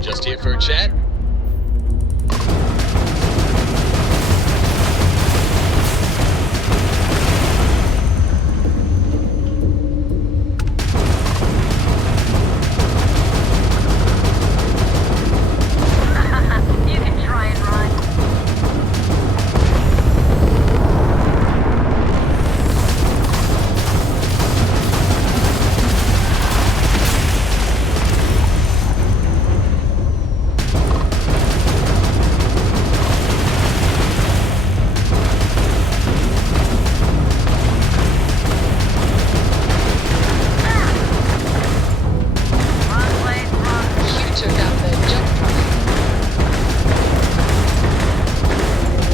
Just here for a chat? You can try and run. Run, Blade, run. You took out their jump drive.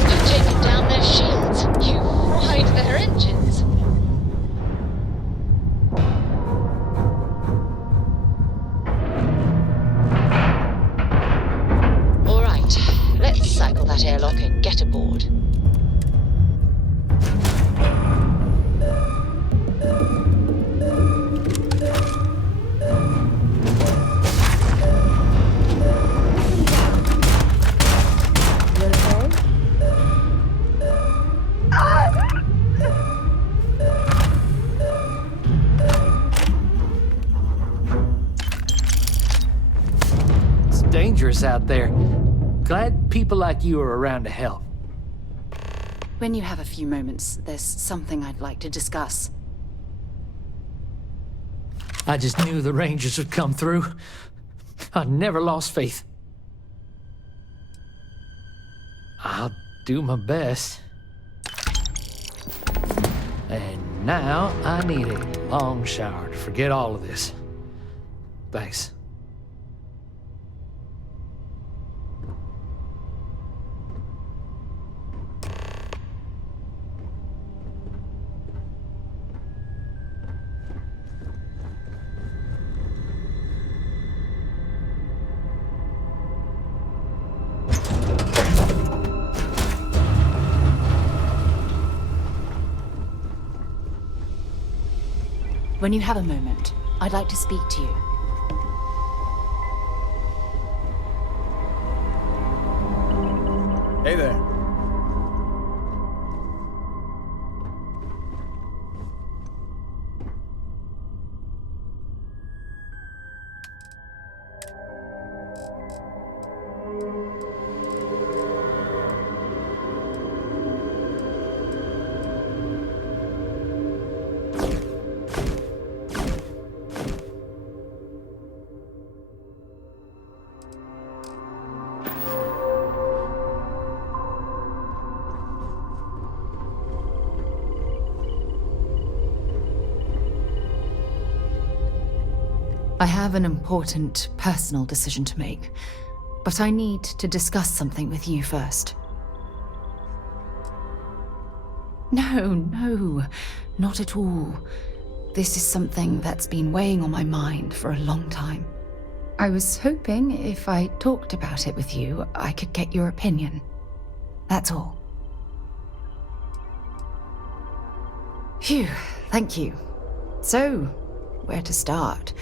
You've taken down their shields. You've fried their engines. All right, let's cycle that airlock and get aboard. It's dangerous out there. Glad people like you are around to help. When you have a few moments, there's something I'd like to discuss. I just knew the Rangers would come through. I never lost faith. I'll do my best. And now I need a long shower to forget all of this. Thanks. When you have a moment, I'd like to speak to you. Hey there. I have an important personal decision to make, but I need to discuss something with you first. No, not at all. This is something that's been weighing on my mind for a long time. I was hoping if I talked about it with you, I could get your opinion. That's all. Phew, thank you. So, where to start?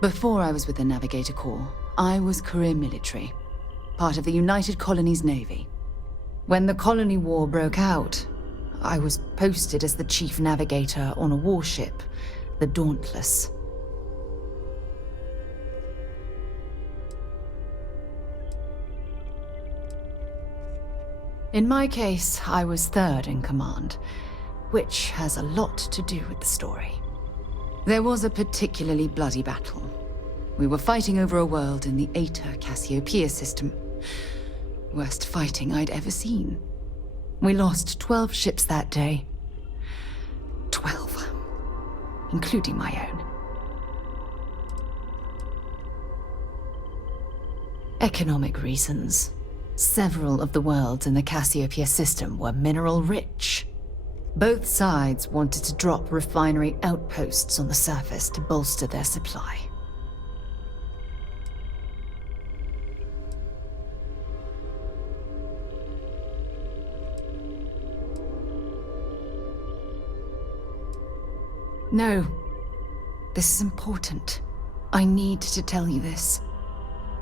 Before I was with the Navigator Corps, I was career military, part of the United Colonies Navy. When the colony war broke out, I was posted as the chief navigator on a warship, the Dauntless. In my case, I was third in command, which has a lot to do with the story. There was a particularly bloody battle. We were fighting over a world in the Eta Cassiopeia system. Worst fighting I'd ever seen. We lost 12 ships that day. 12. Including my own. Economic reasons. Several of the worlds in the Cassiopeia system were mineral rich. Both sides wanted to drop refinery outposts on the surface to bolster their supply. No, this is important. I need to tell you this.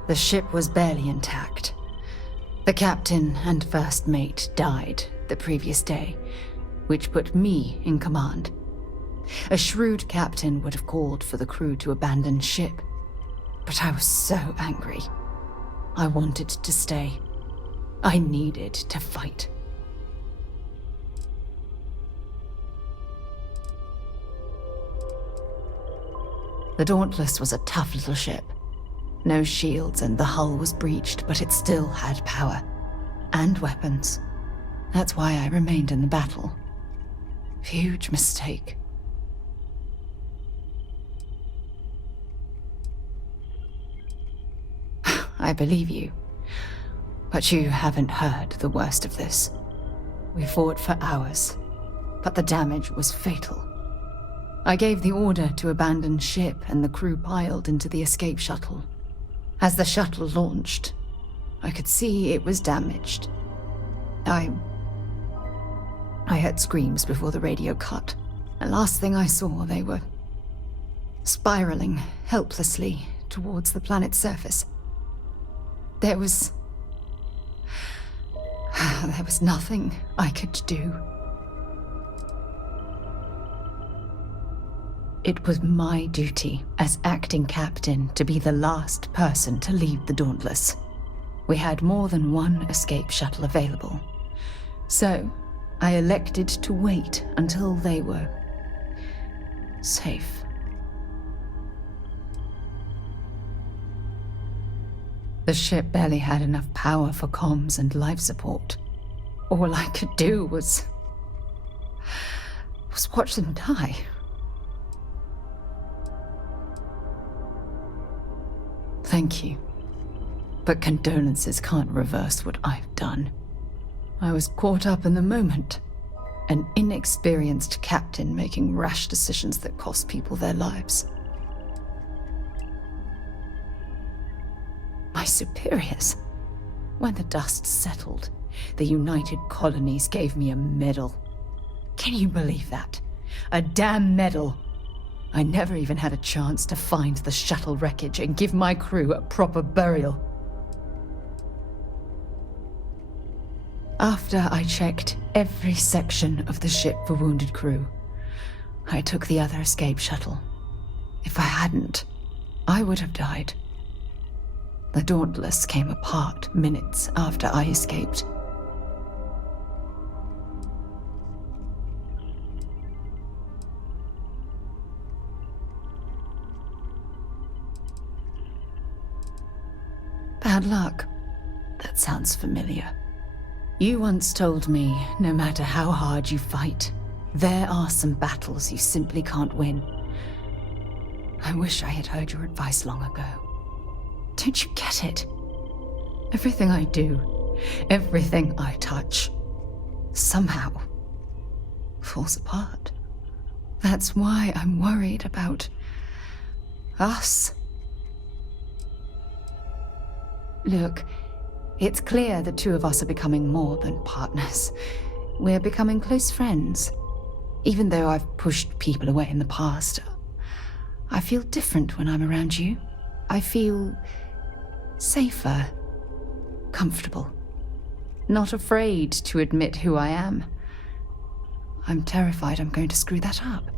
The ship was barely intact. The captain and first mate died the previous day, which put me in command. A shrewd captain would have called for the crew to abandon ship, but I was so angry. I wanted to stay. I needed to fight. The Dauntless was a tough little ship. No shields and the hull was breached, but it still had power. And weapons. That's why I remained in the battle. Huge mistake. I believe you. But you haven't heard the worst of this. We fought for hours, but the damage was fatal. I gave the order to abandon ship and the crew piled into the escape shuttle. As the shuttle launched, I could see it was damaged. I heard screams before the radio cut. And last thing I saw, they were spiraling helplessly towards the planet's surface. There was nothing I could do. It was my duty as acting captain to be the last person to leave the Dauntless. We had more than one escape shuttle available. So, I elected to wait until they were safe. The ship barely had enough power for comms and life support. All I could do was watch them die. Thank you. But condolences can't reverse what I've done. I was caught up in the moment. An inexperienced captain making rash decisions that cost people their lives. My superiors. When the dust settled, the United Colonies gave me a medal. Can you believe that? A damn medal. I never even had a chance to find the shuttle wreckage and give my crew a proper burial. After I checked every section of the ship for wounded crew, I took the other escape shuttle. If I hadn't, I would have died. The Dauntless came apart minutes after I escaped. Bad luck. That sounds familiar. You once told me, no matter how hard you fight, there are some battles you simply can't win. I wish I had heard your advice long ago. Don't you get it? Everything I do, everything I touch, somehow falls apart. That's why I'm worried about us. Look, it's clear the two of us are becoming more than partners. We're becoming close friends. Even though I've pushed people away in the past, I feel different when I'm around you. I feel safer, comfortable, not afraid to admit who I am. I'm terrified I'm going to screw that up.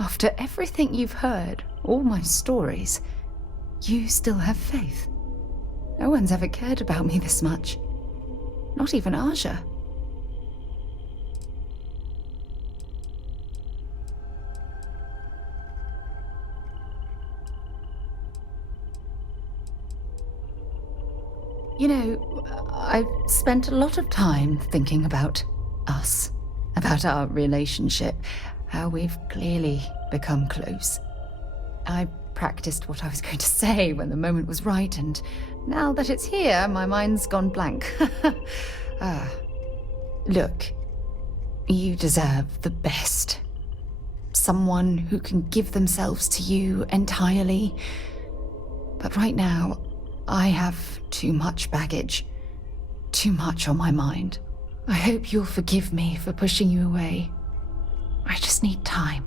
After everything you've heard, all my stories, you still have faith. No one's ever cared about me this much. Not even Aja. You know, I've spent a lot of time thinking about us, about our relationship, how we've clearly become close. I practiced what I was going to say when the moment was right, and now that it's here, my mind's gone blank. Look, you deserve the best. Someone who can give themselves to you entirely. But right now, I have too much baggage. Too much on my mind. I hope you'll forgive me for pushing you away. I just need time.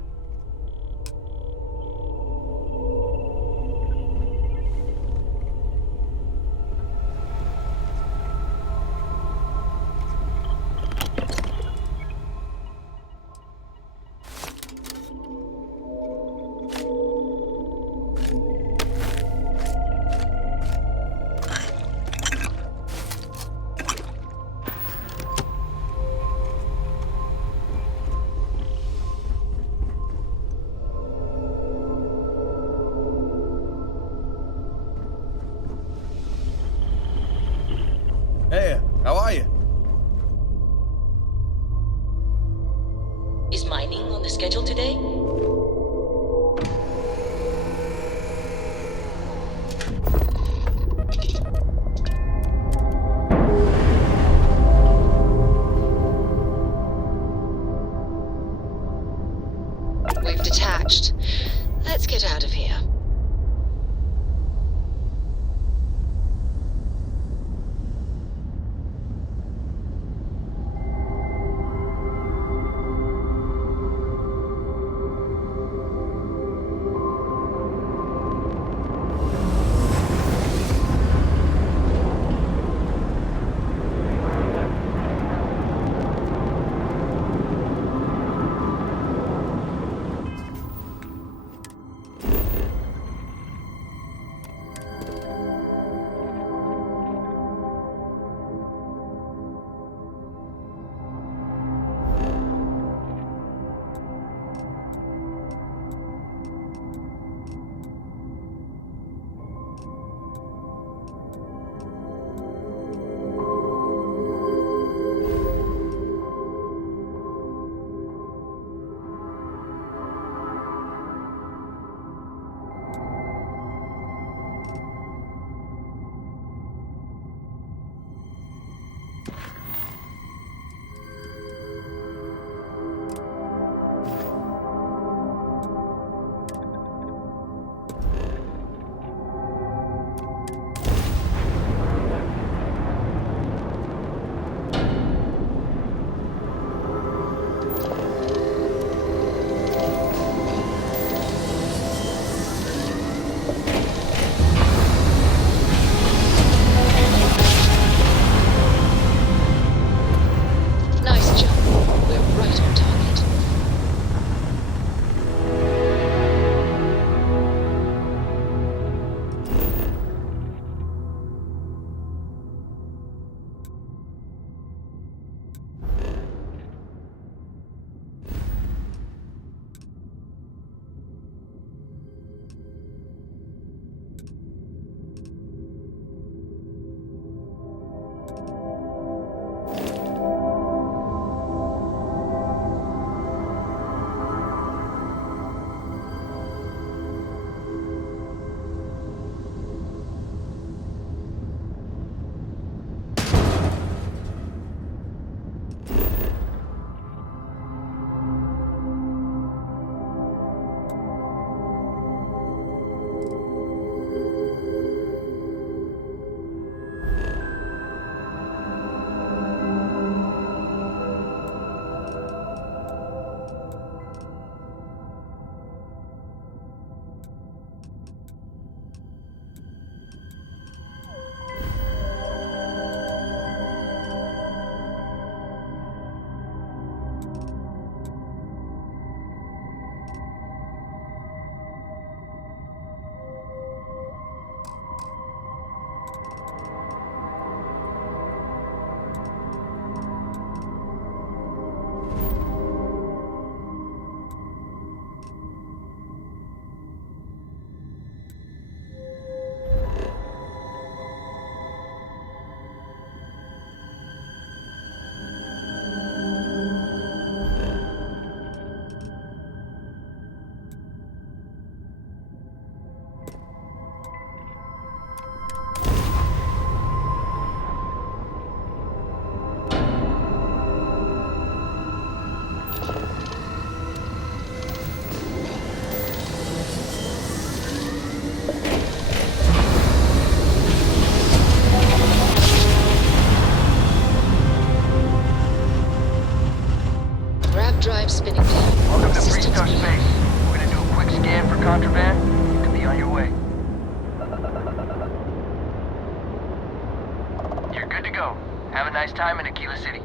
go. Have a nice time in Aquila City.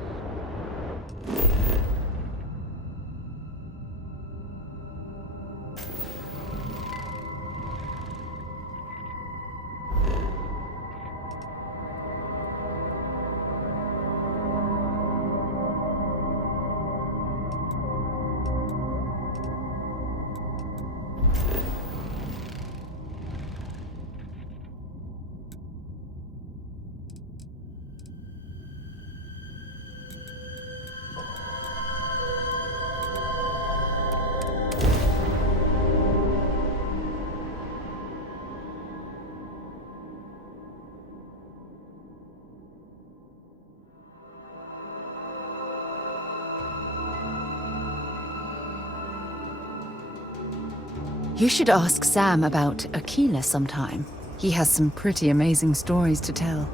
You should ask Sam about Aquila sometime. He has some pretty amazing stories to tell.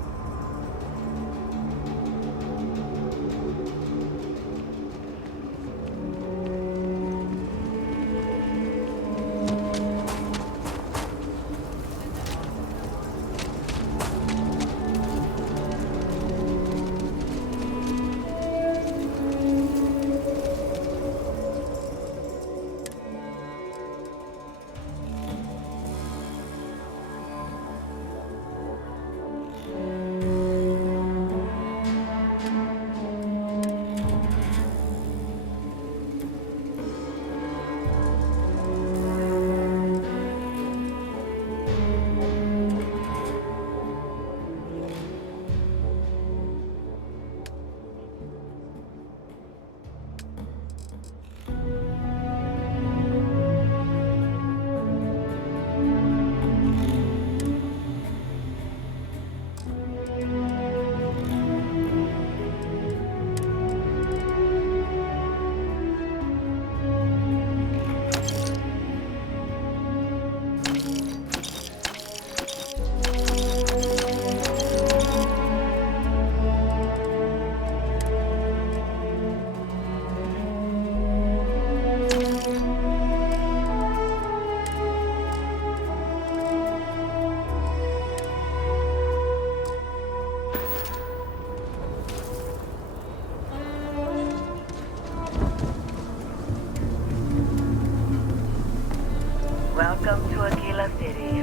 Welcome to Aquila City.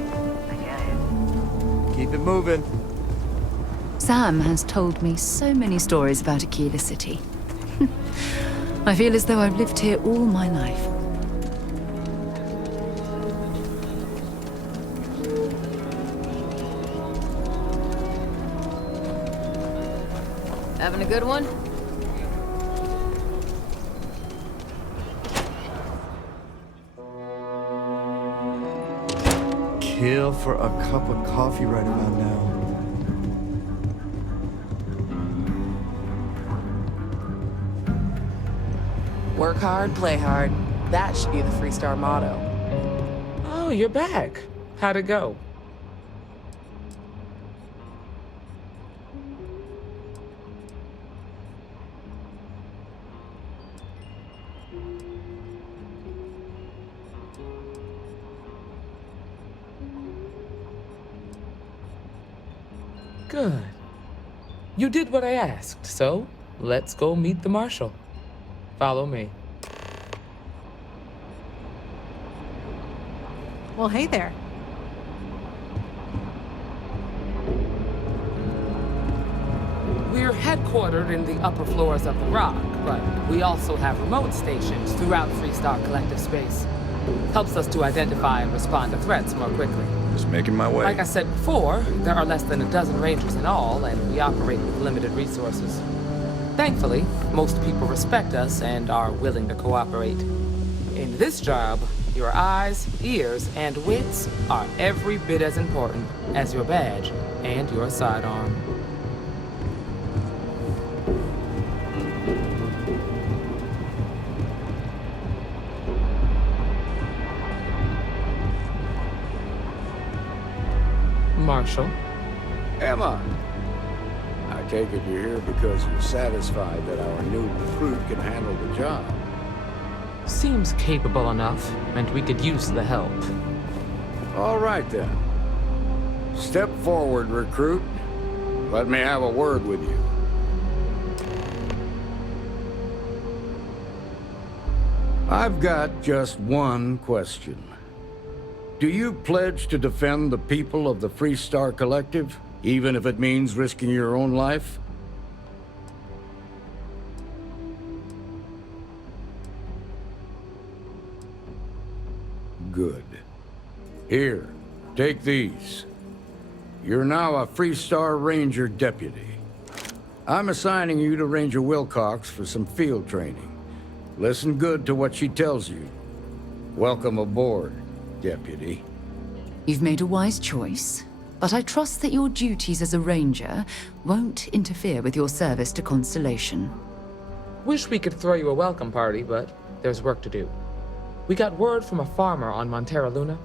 Again. Keep it moving. Sam has told me so many stories about Aquila City. I feel as though I've lived here all my life. Having a good one? Kill for a cup of coffee right about now. Work hard, play hard. That should be the Freestar motto. Oh, you're back. How'd it go? Good. You did what I asked, so let's go meet the Marshal. Follow me. Well, hey there. We're headquartered in the upper floors of the Rock, but we also have remote stations throughout Freestar Collective Space. Helps us to identify and respond to threats more quickly. Just making my way. Like I said before, there are less than a dozen Rangers in all, and we operate with limited resources. Thankfully, most people respect us and are willing to cooperate. In this job, your eyes, ears, and wits are every bit as important as your badge and your sidearm. Marshal. Emma! I take it you're here because you're satisfied that our new recruit can handle the job. Seems capable enough, and we could use the help. All right then. Step forward, recruit. Let me have a word with you. I've got just one question. Do you pledge to defend the people of the Freestar Collective, even if it means risking your own life? Good. Here, take these. You're now a Freestar Ranger deputy. I'm assigning you to Ranger Wilcox for some field training. Listen good to what she tells you. Welcome aboard, deputy. You've made a wise choice, but I trust that your duties as a ranger won't interfere with your service to Constellation. Wish we could throw you a welcome party, but there's work to do. We got word from a farmer on Montera Luna.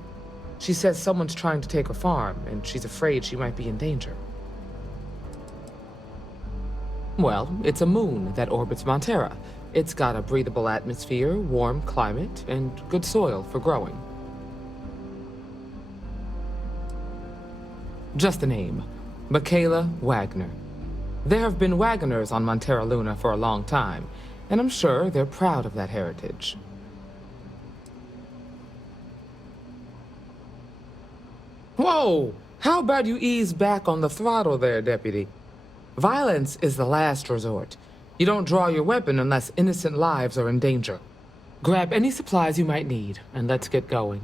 She says someone's trying to take her farm, and she's afraid she might be in danger. Well, it's a moon that orbits Montera. It's got a breathable atmosphere, warm climate, and good soil for growing. Just a name. Michaela Wagner. There have been Wagoners on Montera Luna for a long time, and I'm sure they're proud of that heritage. Whoa! How about you ease back on the throttle there, Deputy? Violence is the last resort. You don't draw your weapon unless innocent lives are in danger. Grab any supplies you might need, and let's get going.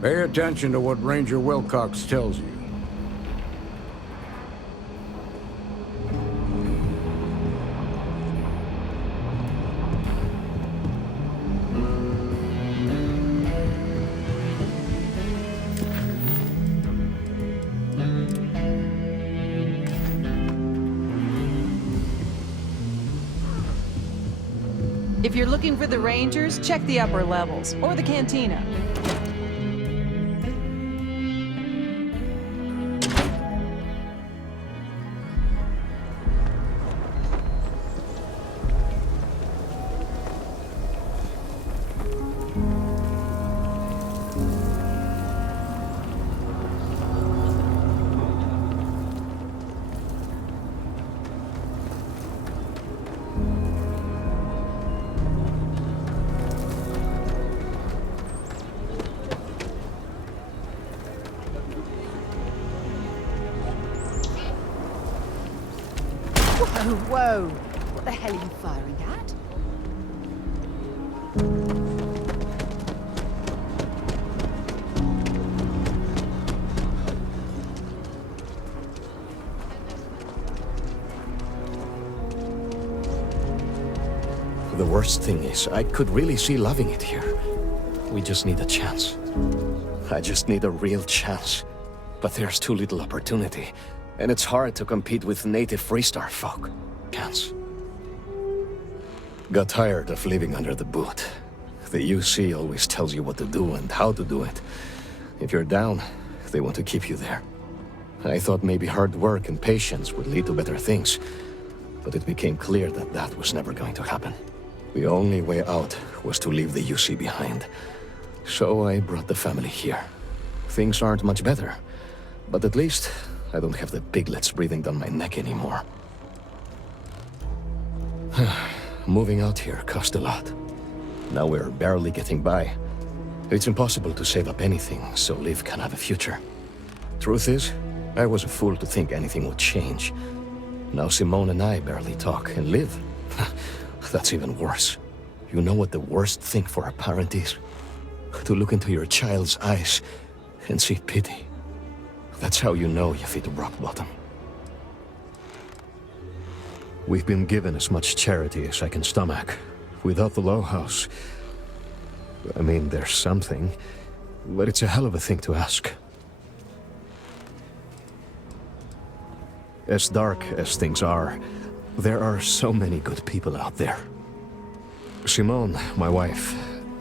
Pay attention to what Ranger Wilcox tells you. If you're looking for the Rangers, check the upper levels, or the cantina. Whoa! What the hell are you firing at? The worst thing is, I could really see loving it here. We just need a chance. I just need a real chance. But there's too little opportunity. And it's hard to compete with native Freestar folk. Chance. Got tired of living under the boot. The UC always tells you what to do and how to do it. If you're down, they want to keep you there. I thought maybe hard work and patience would lead to better things. But it became clear that that was never going to happen. The only way out was to leave the UC behind. So I brought the family here. Things aren't much better. But at least I don't have the piglets breathing down my neck anymore. Moving out here cost a lot. Now we're barely getting by. It's impossible to save up anything so Liv can have a future. Truth is, I was a fool to think anything would change. Now Simone and I barely talk, and Liv, that's even worse. You know what the worst thing for a parent is? To look into your child's eyes and see pity. That's how you know you've hit rock bottom. We've been given as much charity as I can stomach. Without the Low House, I mean, there's something, but it's a hell of a thing to ask. As dark as things are, there are so many good people out there. Simone, my wife,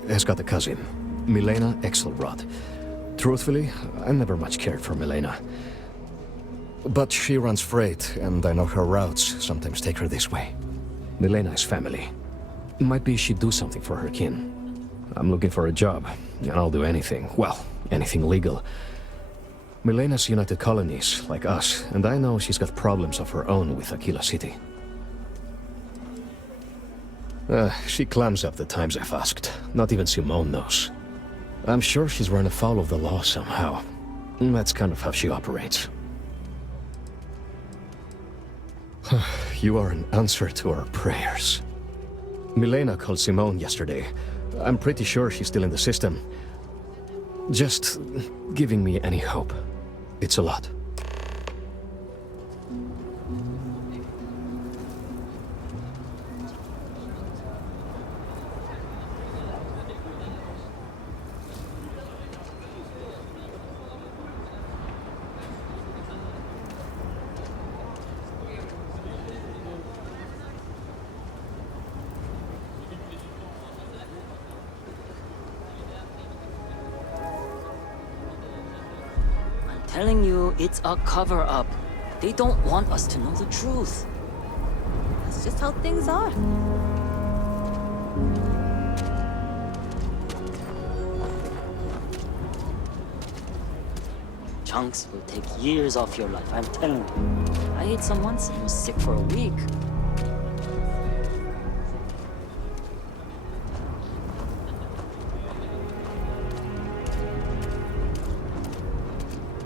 has got a cousin, Milena Exelrod. Truthfully, I never much cared for Milena. But she runs freight, and I know her routes sometimes take her this way. Milena is family. Might be she'd do something for her kin. I'm looking for a job, and I'll do anything. Well, anything legal. Milena's united colonies, like us, and I know she's got problems of her own with Aquila City. She clams up the times I've asked. Not even Simone knows. I'm sure she's run afoul of the law somehow. That's kind of how she operates. You are an answer to our prayers. Milena called Simone yesterday. I'm pretty sure she's still in the system. Just giving me any hope. It's a lot. Telling you, it's a cover-up. They don't want us to know the truth. That's just how things are. Chunks will take years off your life, I'm telling you. I ate some once and was sick for a week.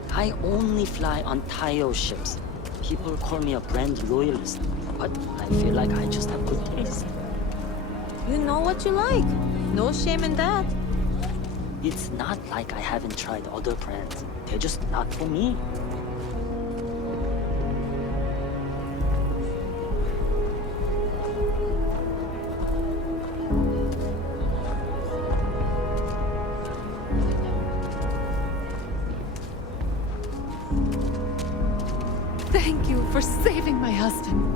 I only fly on Tayo ships. People call me a brand loyalist, but I feel like I just have good taste. You know what you like. No shame in that. It's not like I haven't tried other brands. They're just not for me. Thank you for saving my husband.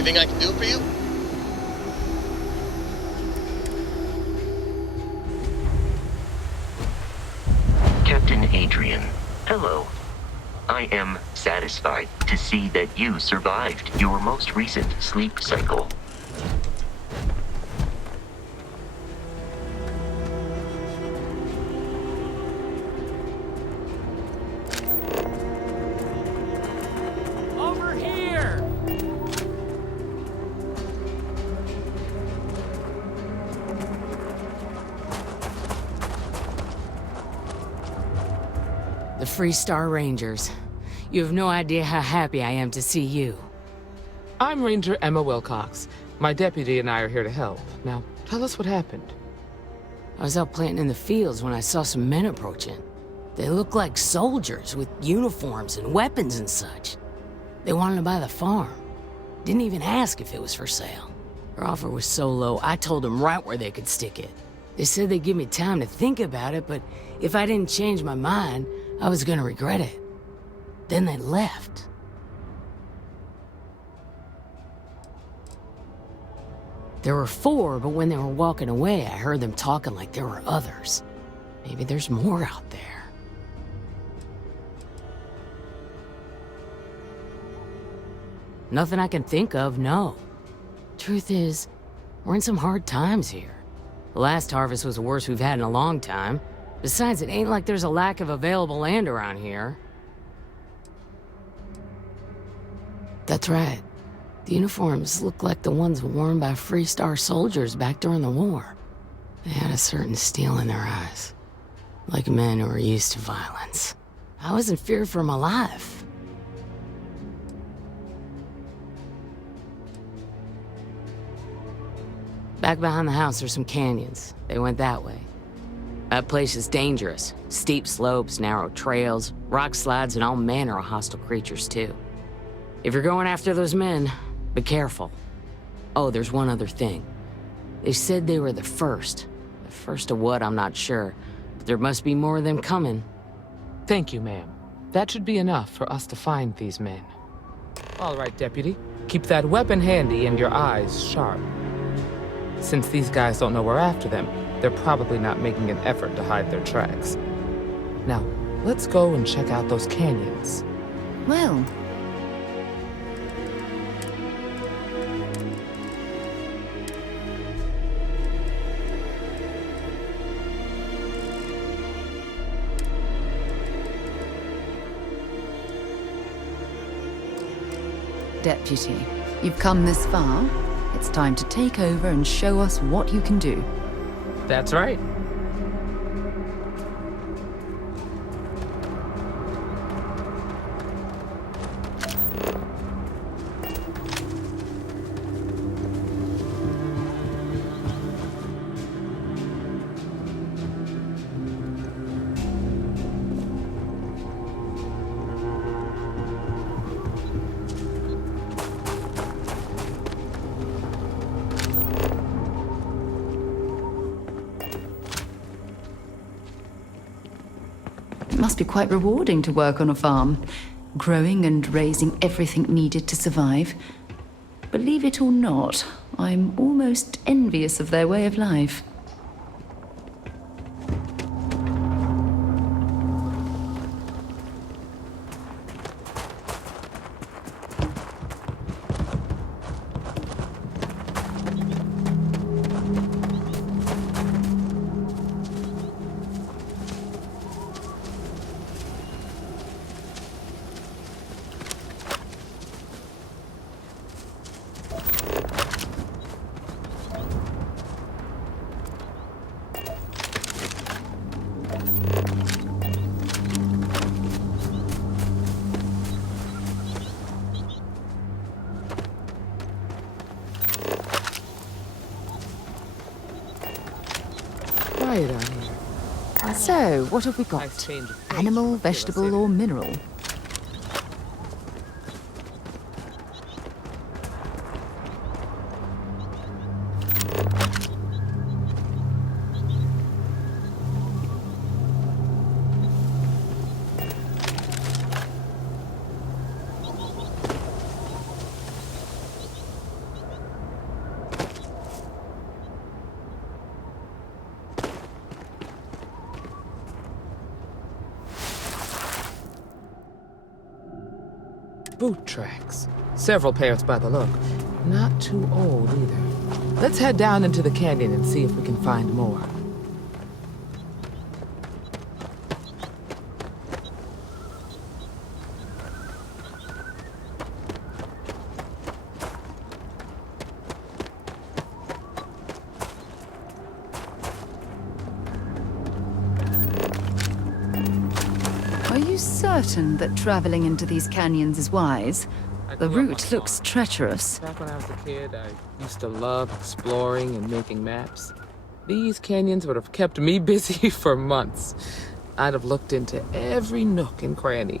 Anything I can do for you? Captain Adrian, hello. I am satisfied to see that you survived your most recent sleep cycle. Over here! The Free Star Rangers. You have no idea how happy I am to see you. I'm Ranger Emma Wilcox. My deputy and I are here to help. Now, tell us what happened. I was out planting in the fields when I saw some men approaching. They looked like soldiers with uniforms and weapons and such. They wanted to buy the farm. Didn't even ask if it was for sale. Their offer was so low, I told them right where they could stick it. They said they'd give me time to think about it, but if I didn't change my mind, I was gonna regret it. Then they left. There were 4, but when they were walking away, I heard them talking like there were others. Maybe there's more out there. Nothing I can think of, no. Truth is, we're in some hard times here. The last harvest was the worst we've had in a long time. Besides, it ain't like there's a lack of available land around here. That's right. The uniforms look like the ones worn by Free Star soldiers back during the war. They had a certain steel in their eyes. Like men who are used to violence. I was in fear for my life. Back behind the house there's some canyons. They went that way. That place is dangerous. Steep slopes, narrow trails, rock slides, and all manner of hostile creatures, too. If you're going after those men, be careful. Oh, there's one other thing. They said they were the first. The first of what, I'm not sure. But there must be more of them coming. Thank you, ma'am. That should be enough for us to find these men. All right, Deputy. Keep that weapon handy and your eyes sharp. Since these guys don't know we're after them, they're probably not making an effort to hide their tracks. Now, let's go and check out those canyons. Well, Deputy, you've come this far. It's time to take over and show us what you can do. That's right. It must be quite rewarding to work on a farm, growing and raising everything needed to survive. Believe it or not, I'm almost envious of their way of life. So, what have we got? Animal, vegetable, or mineral? boot tracks. Several pairs by the look. Not too old either. Let's head down into the canyon and see if we can find more. Are you certain that traveling into these canyons is wise? The route looks treacherous. Back when I was a kid, I used to love exploring and making maps. These canyons would have kept me busy for months. I'd have looked into every nook and cranny.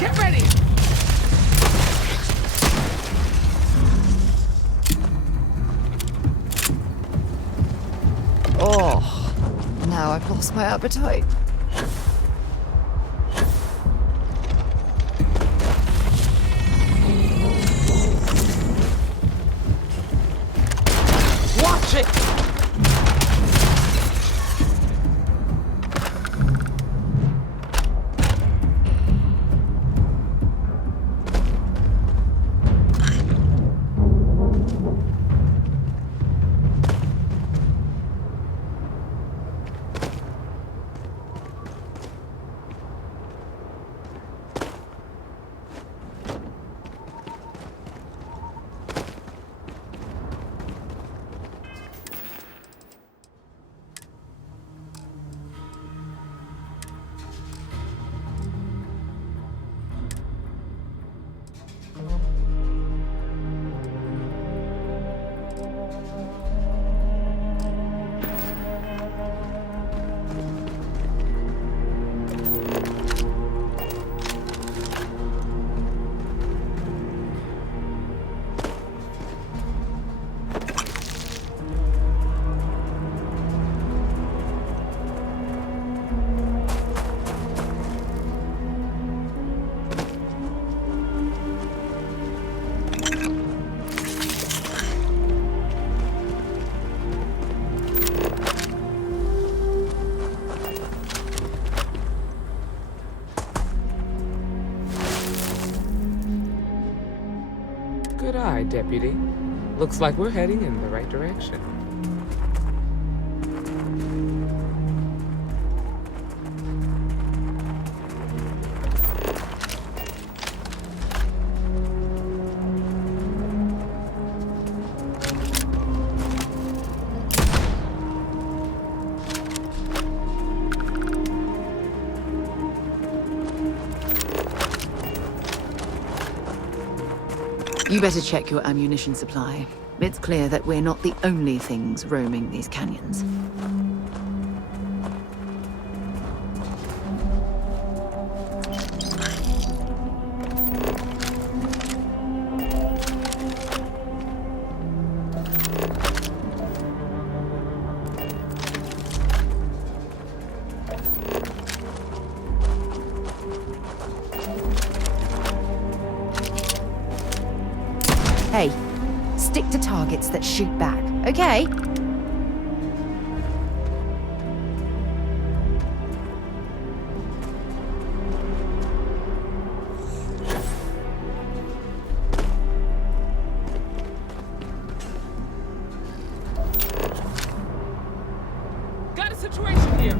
Get ready! Oh, now I've lost my appetite. Watch it! Good eye, Deputy. Looks like we're heading in the right direction. You better check your ammunition supply. It's clear that we're not the only things roaming these canyons. Hey, stick to targets that shoot back, okay? Got a situation here.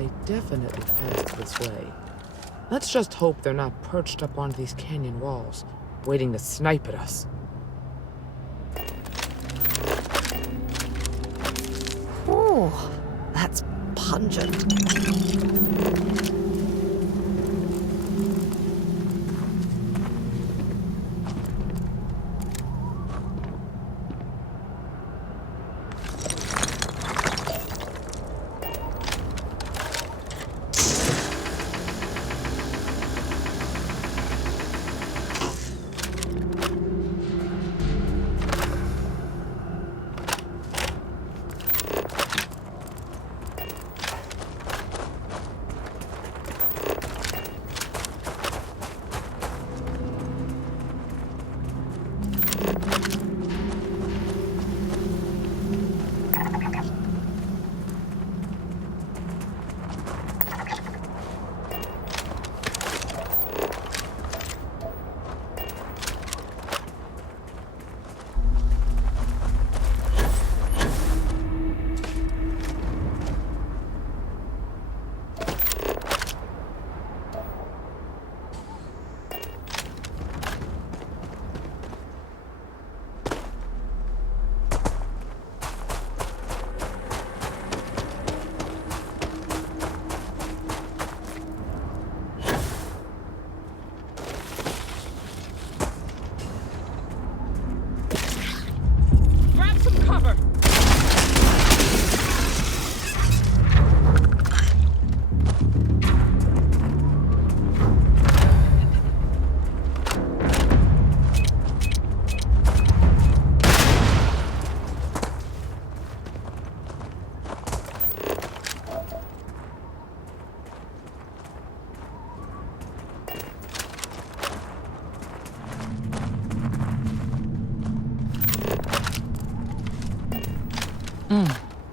they definitely passed this way. Let's just hope they're not perched up on these canyon walls, waiting to snipe at us. Oh, that's pungent.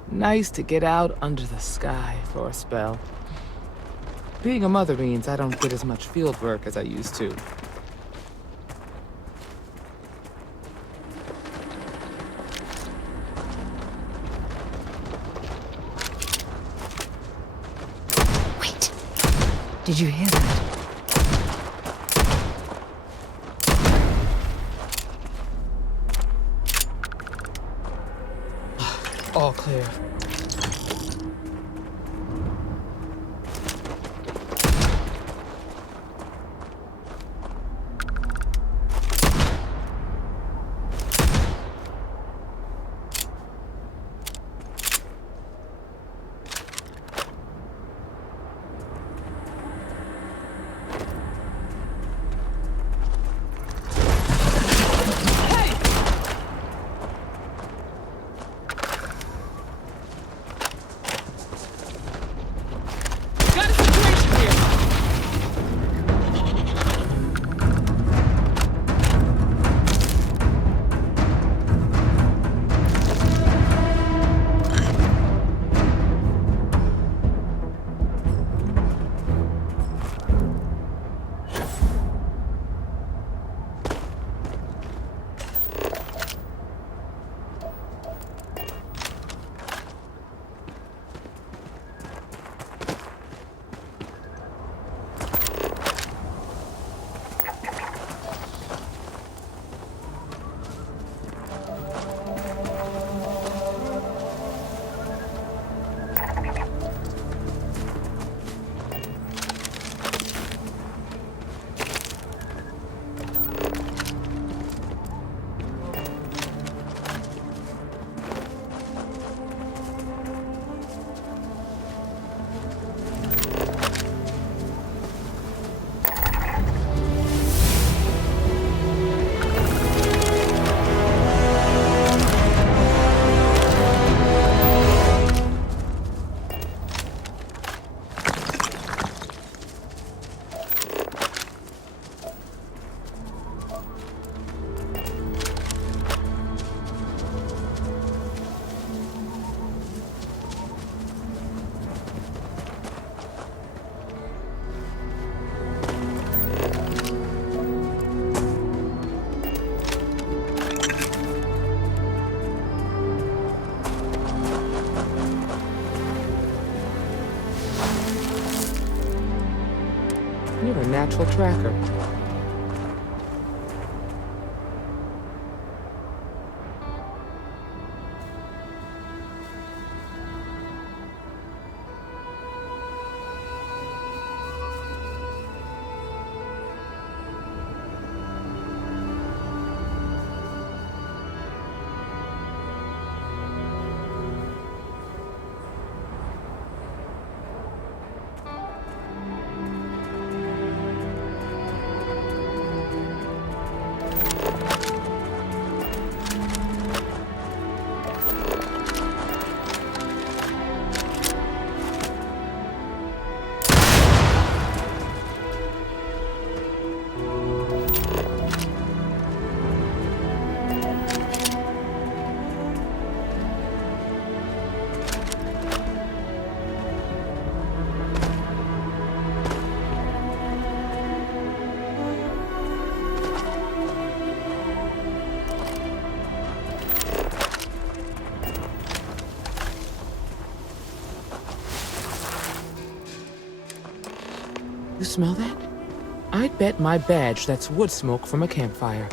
Nice to get out under the sky for a spell. Being a mother means I don't get as much field work as I used to. Wait. Did you hear that? All clear. You're a natural tracker. You smell that? I'd bet my badge that's wood smoke from a campfire.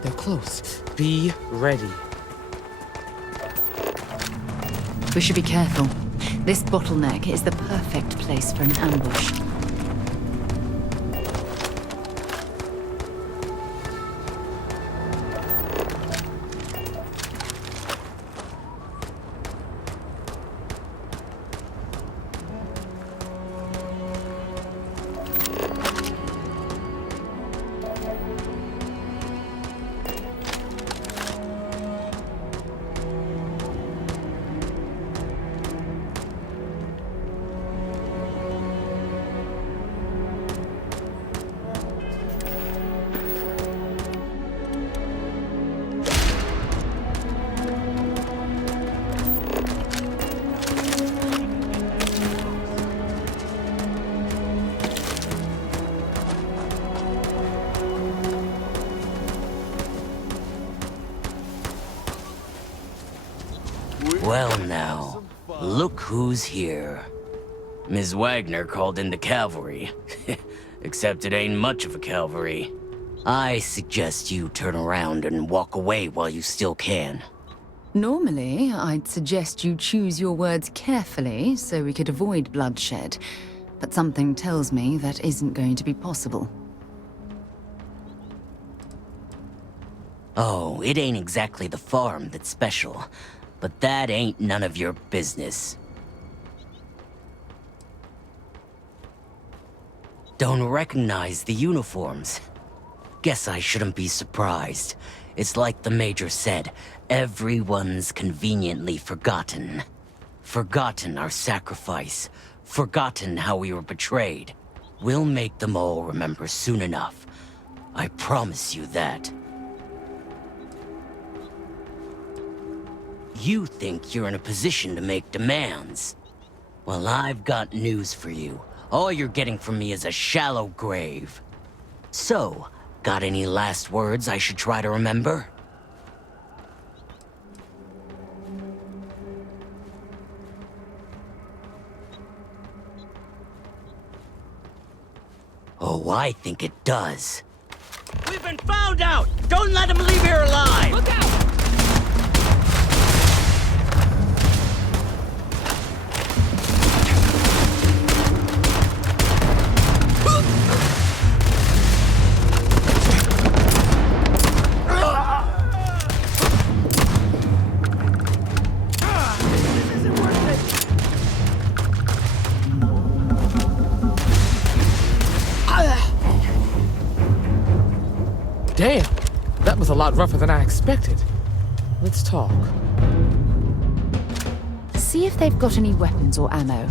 They're close. Be ready. We should be careful. This bottleneck is the perfect place for an ambush. Well now, look who's here. Ms. Wagner called in the cavalry. Except it ain't much of a cavalry. I suggest you turn around and walk away while you still can. Normally, I'd suggest you choose your words carefully so we could avoid bloodshed. But something tells me that isn't going to be possible. Oh, it ain't exactly the farm that's special. But that ain't none of your business. Don't recognize the uniforms. Guess I shouldn't be surprised. It's like the Major said, everyone's conveniently forgotten. Forgotten our sacrifice. Forgotten how we were betrayed. We'll make them all remember soon enough. I promise you that. You think you're in a position to make demands. Well, I've got news for you. All you're getting from me is a shallow grave. So, got any last words I should try to remember? Oh, I think it does. We've been found out! Don't let him leave here alive! Look out! Damn, that was a lot rougher than I expected. Let's talk. See if they've got any weapons or ammo.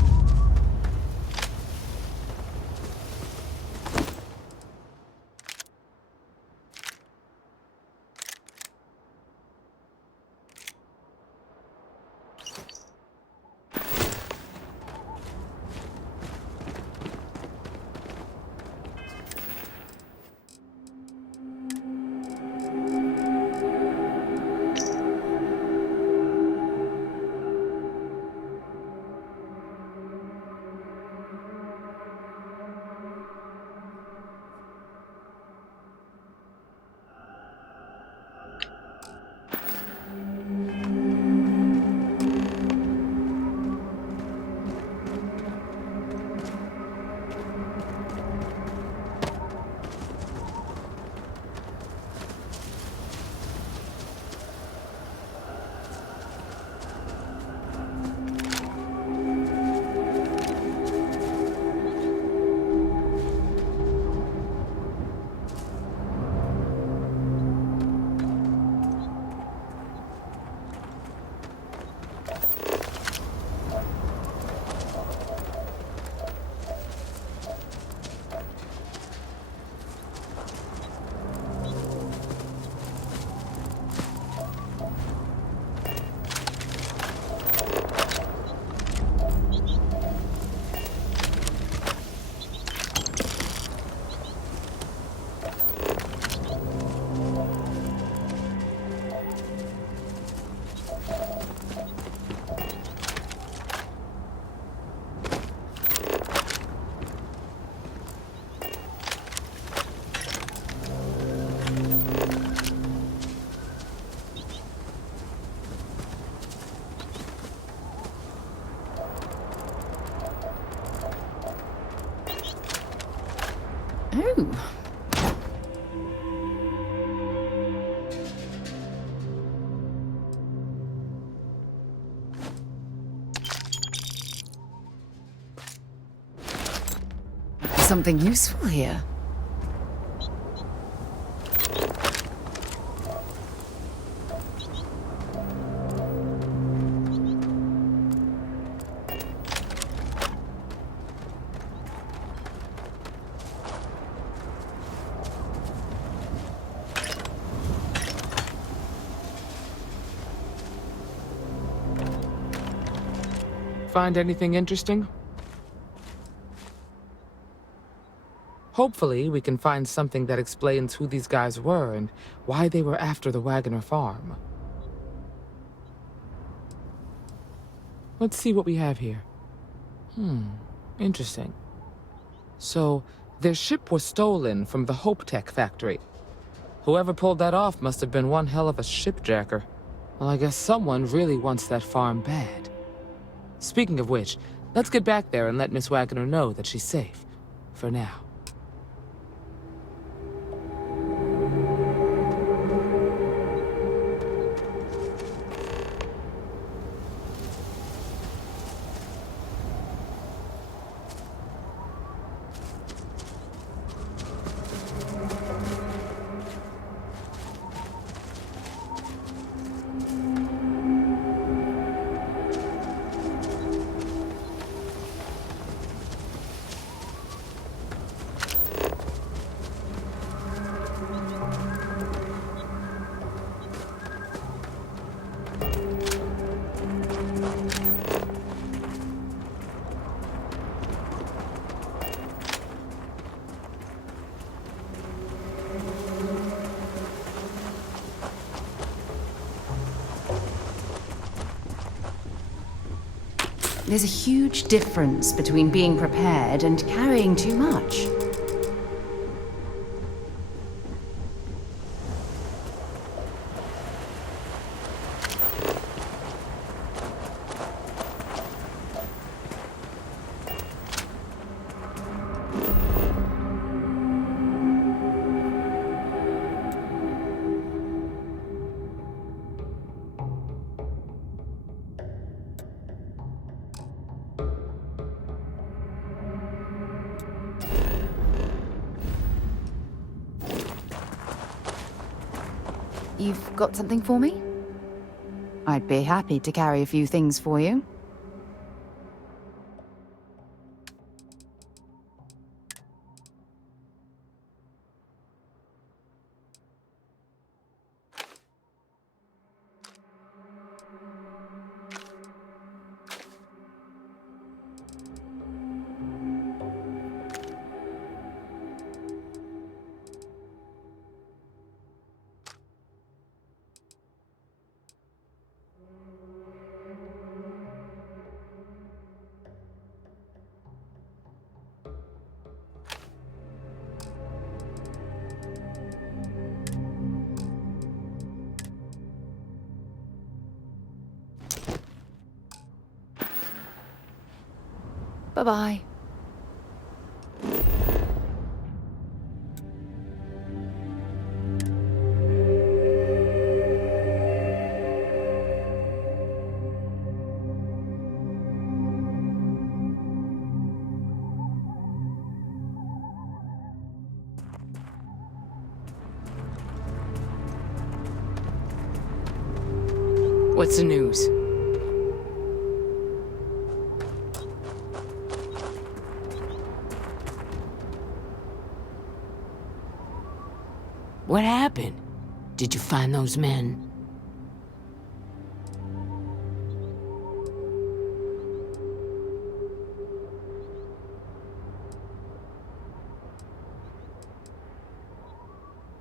Oh. Something useful here. Find anything interesting? Hopefully, we can find something that explains who these guys were and why they were after the Wagoner farm. Let's see what we have here. Interesting. So, their ship was stolen from the Hope Tech factory. Whoever pulled that off must have been one hell of a shipjacker. Well, I guess someone really wants that farm bad. Speaking of which, let's get back there and let Miss Wagoner know that she's safe. For now. There's a huge difference between being prepared and carrying too much. You've got something for me? I'd be happy to carry a few things for you. Bye-bye. What's the news? What happened? Did you find those men?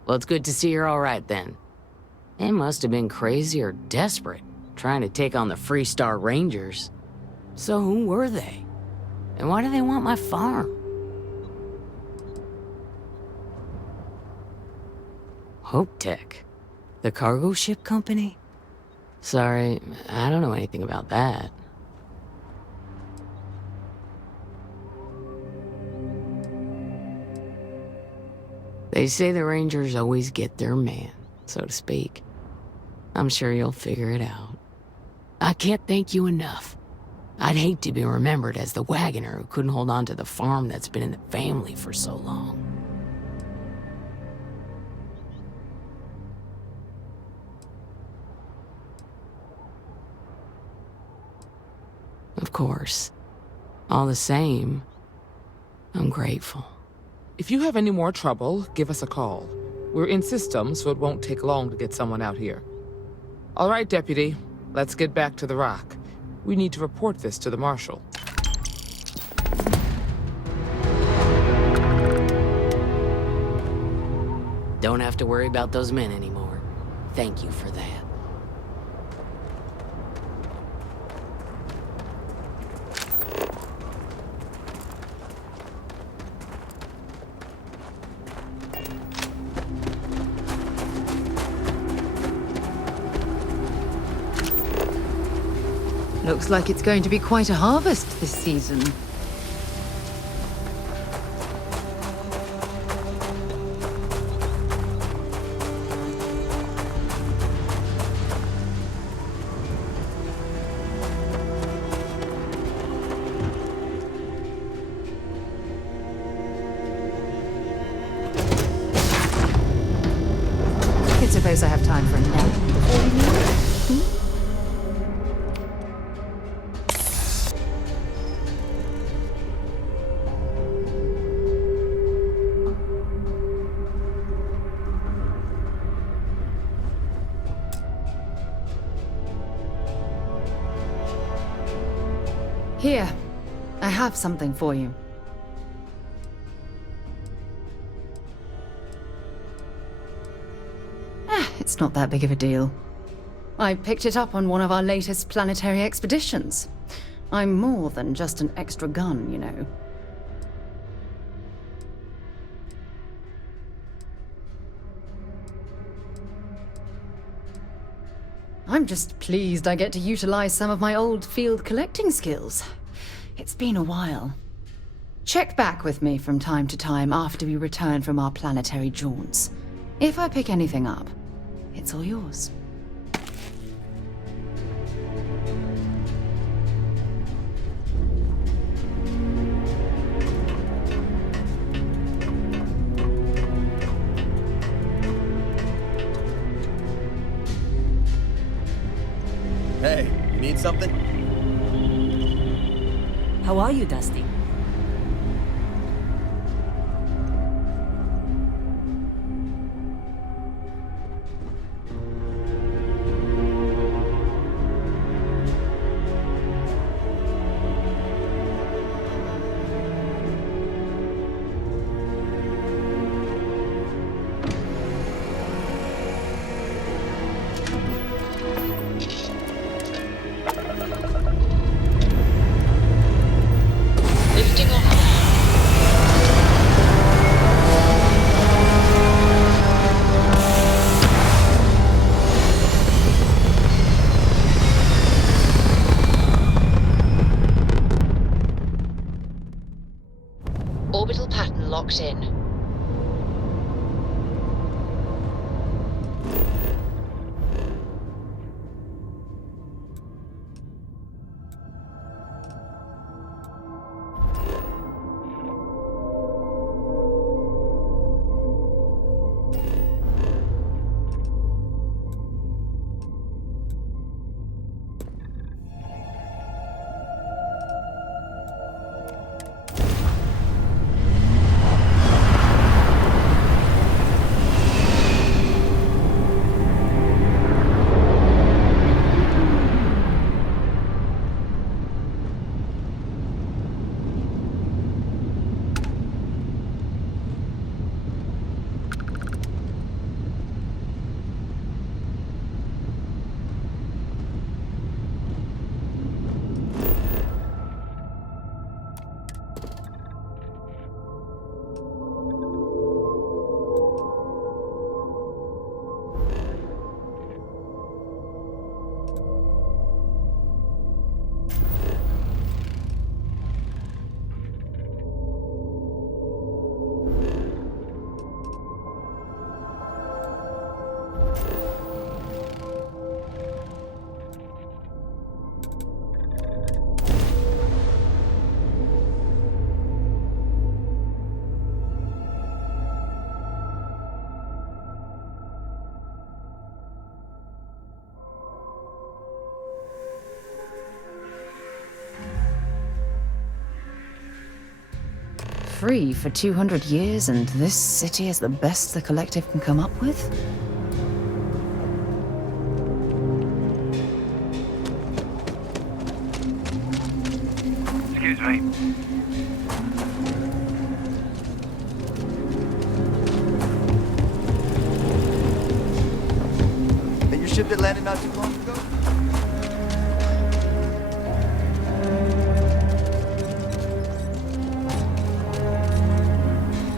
Well, it's good to see you're all right then. They must have been crazy or desperate, trying to take on the Freestar Rangers. So who were they? And why do they want my farm? Hope Tech? The cargo ship company? Sorry, I don't know anything about that. They say the Rangers always get their man, so to speak. I'm sure you'll figure it out. I can't thank you enough. I'd hate to be remembered as the wagoner who couldn't hold on to the farm that's been in the family for so long. Of course. All the same, I'm grateful. If you have any more trouble, give us a call. We're in system, so it won't take long to get someone out here. All right, Deputy. Let's get back to the rock. We need to report this to the Marshal. Don't have to worry about those men anymore. Thank you for that. Looks like it's going to be quite a harvest this season. I suppose I have time for a nap before we leave. Here, I have something for you. It's not that big of a deal. I picked it up on one of our latest planetary expeditions. I'm more than just an extra gun, you know. I'm just pleased I get to utilize some of my old field collecting skills. It's been a while. Check back with me from time to time after we return from our planetary jaunts. If I pick anything up, it's all yours. Hey, you need something? How are you, Dusty? Orbital pattern locked in. free for 200 years and this city is the best the collective can come up with? Excuse me. And your ship that landed not too long ago?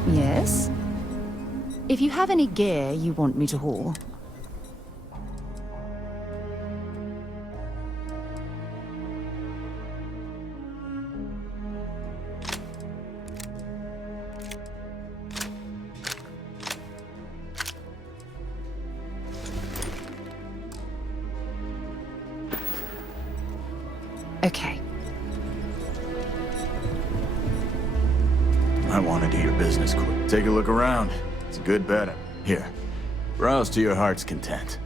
Yes? If you have any gear you want me to haul. Okay. I want to do your business quick. Take a look around. It's a good bet. Here, browse to your heart's content.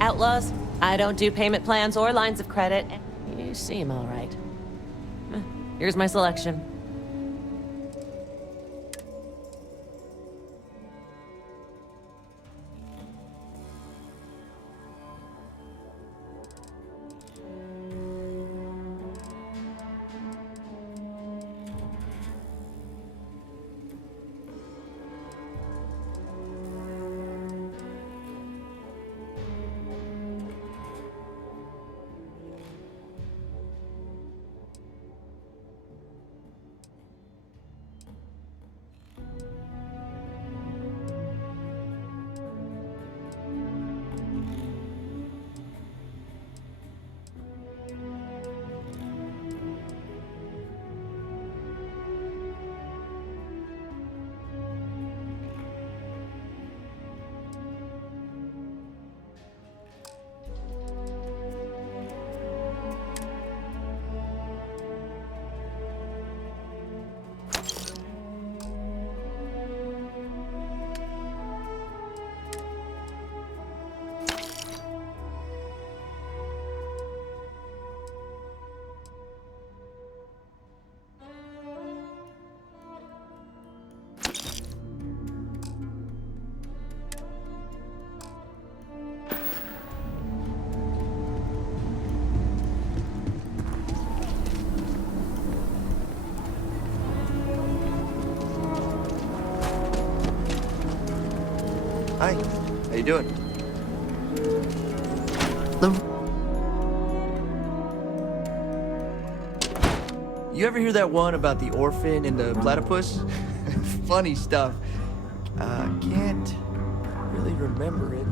Outlaws, I don't do payment plans or lines of credit. You seem all right. Here's my selection. doing? You ever hear that one about the orphan and the platypus? Funny stuff. Can't really remember it.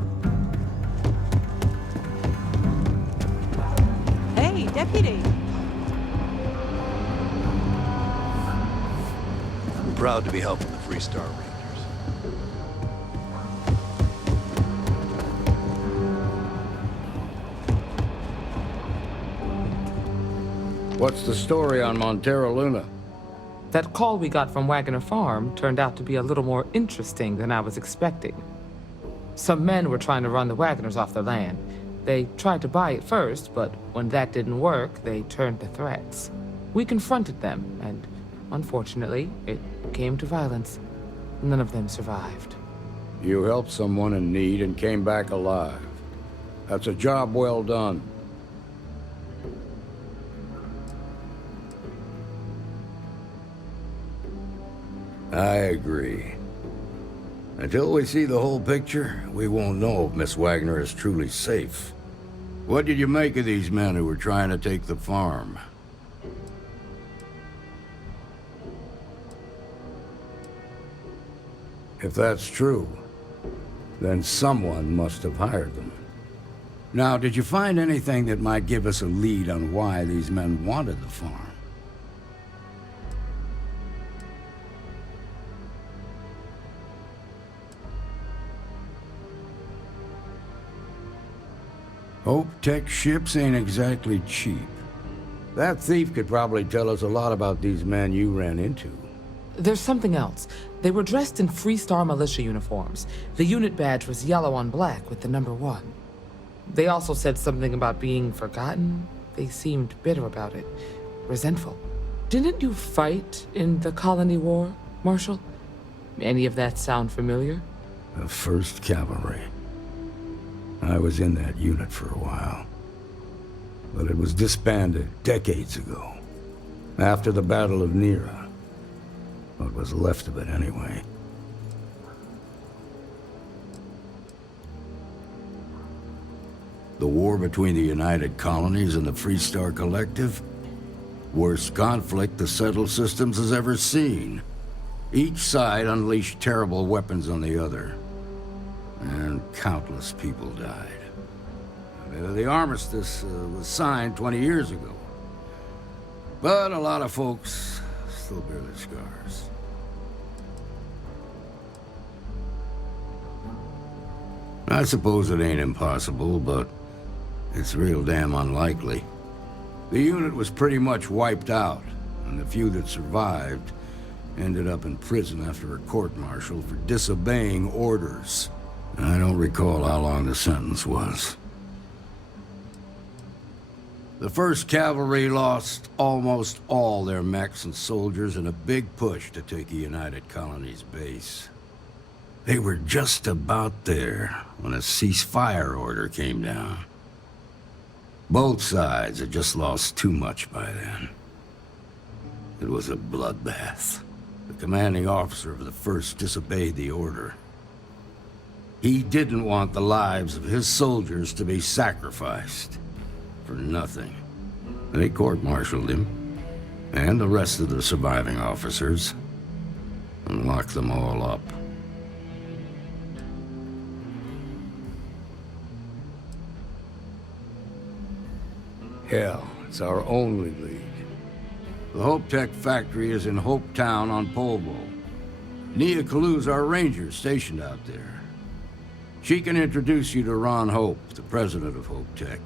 Hey, deputy. We're proud to be helping the Free Star Rangers. What's the story on Montero Luna? That call we got from Wagner Farm turned out to be a little more interesting than I was expecting. Some men were trying to run the Wagners off their land. They tried to buy it first, but when that didn't work, they turned to threats. We confronted them, and unfortunately, it came to violence. None of them survived. You helped someone in need and came back alive. That's a job well done. I agree. Until we see the whole picture, we won't know if Miss Wagner is truly safe. What did you make of these men who were trying to take the farm? If that's true, then someone must have hired them. Now, did you find anything that might give us a lead on why these men wanted the farm? Hope Tech ships ain't exactly cheap. That thief could probably tell us a lot about these men you ran into. There's something else. They were dressed in Free Star militia uniforms. The unit badge was yellow on black with the number 1. They also said something about being forgotten. They seemed bitter about it, resentful. Didn't you fight in the Colony War, Marshal? Any of that sound familiar? The 1st Cavalry. I was in that unit for a while. But it was disbanded decades ago. After the Battle of Nera. What was left of it, anyway. The war between the United Colonies and the Free Star Collective? Worst conflict the settled systems has ever seen. Each side unleashed terrible weapons on the other. And countless people died. The armistice was signed 20 years ago. But a lot of folks still bear their scars. I suppose it ain't impossible, but it's real damn unlikely. The unit was pretty much wiped out, and the few that survived ended up in prison after a court-martial for disobeying orders. I don't recall how long the sentence was. The 1st Cavalry lost almost all their mechs and soldiers in a big push to take a United Colonies base. They were just about there when a ceasefire order came down. Both sides had just lost too much by then. It was a bloodbath. The commanding officer of the 1st disobeyed the order. He didn't want the lives of his soldiers to be sacrificed for nothing. They court-martialed him, and the rest of the surviving officers, and locked them all up. Hell, it's our only lead. The Hope Tech factory is in Hope Town on Polvo. Nia Kalu's our ranger stationed out there. She can introduce you to Ron Hope, the president of Hope Tech.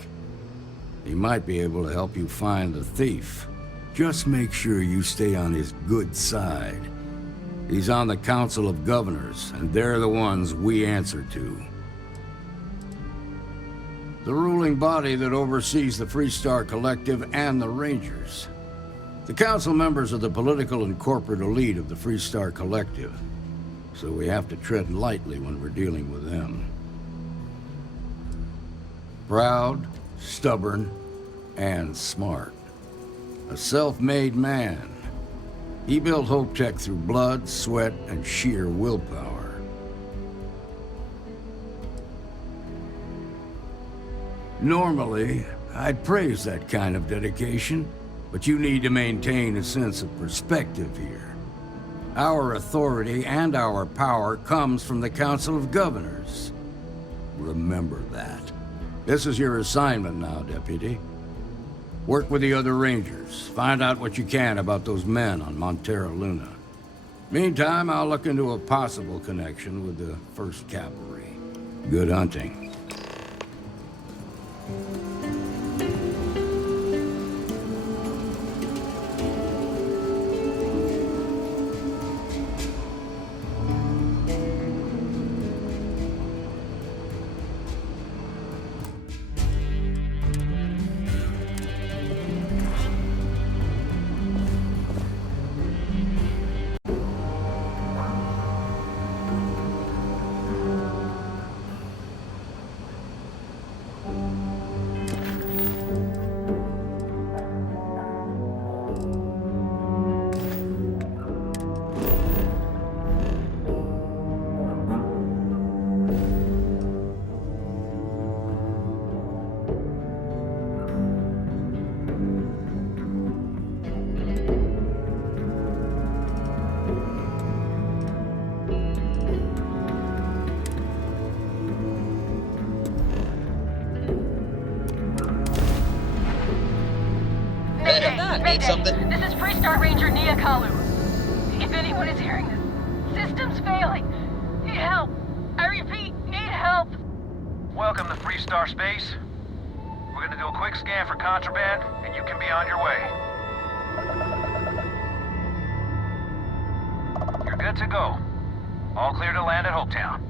He might be able to help you find the thief. Just make sure you stay on his good side. He's on the Council of Governors, and they're the ones we answer to. The ruling body that oversees the Free Star Collective and the Rangers. The council members are the political and corporate elite of the Free Star Collective, so we have to tread lightly when we're dealing with them. Proud, stubborn, and smart. A self-made man. He built Hope Tech through blood, sweat, and sheer willpower. Normally, I'd praise that kind of dedication, but you need to maintain a sense of perspective here. Our authority and our power comes from the Council of Governors. Remember that. This is your assignment now, Deputy. Work with the other Rangers. Find out what you can about those men on Montero Luna. Meantime, I'll look into a possible connection with the 1st Cavalry. Good hunting. Mayday. This is Freestar Ranger Nia Kalu. If anyone is hearing this, system's failing. Need help. I repeat, need help. Welcome to Freestar Space. We're gonna do a quick scan for contraband, and you can be on your way. You're good to go. All clear to land at Hopetown.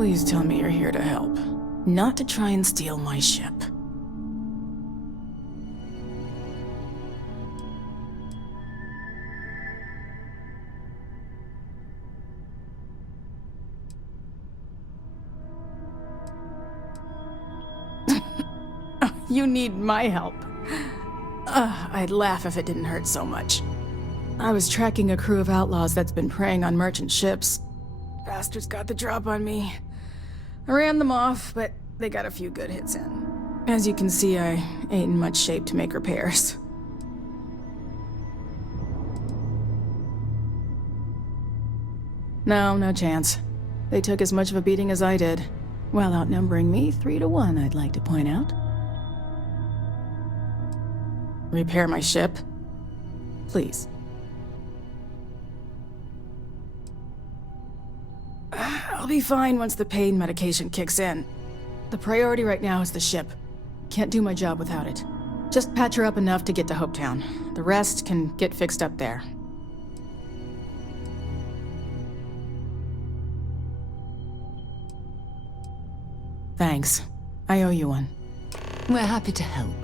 Please tell me you're here to help, not to try and steal my ship. You need my help. I'd laugh if it didn't hurt so much. I was tracking a crew of outlaws that's been preying on merchant ships. Bastards got the drop on me. I ran them off, but they got a few good hits in. As you can see, I ain't in much shape to make repairs. No chance. They took as much of a beating as I did, while outnumbering me 3-1, I'd like to point out. Repair my ship? Please. I'll be fine once the pain medication kicks in. The priority right now is the ship. Can't do my job without it. Just patch her up enough to get to Hopetown. The rest can get fixed up there. Thanks. I owe you one. We're happy to help.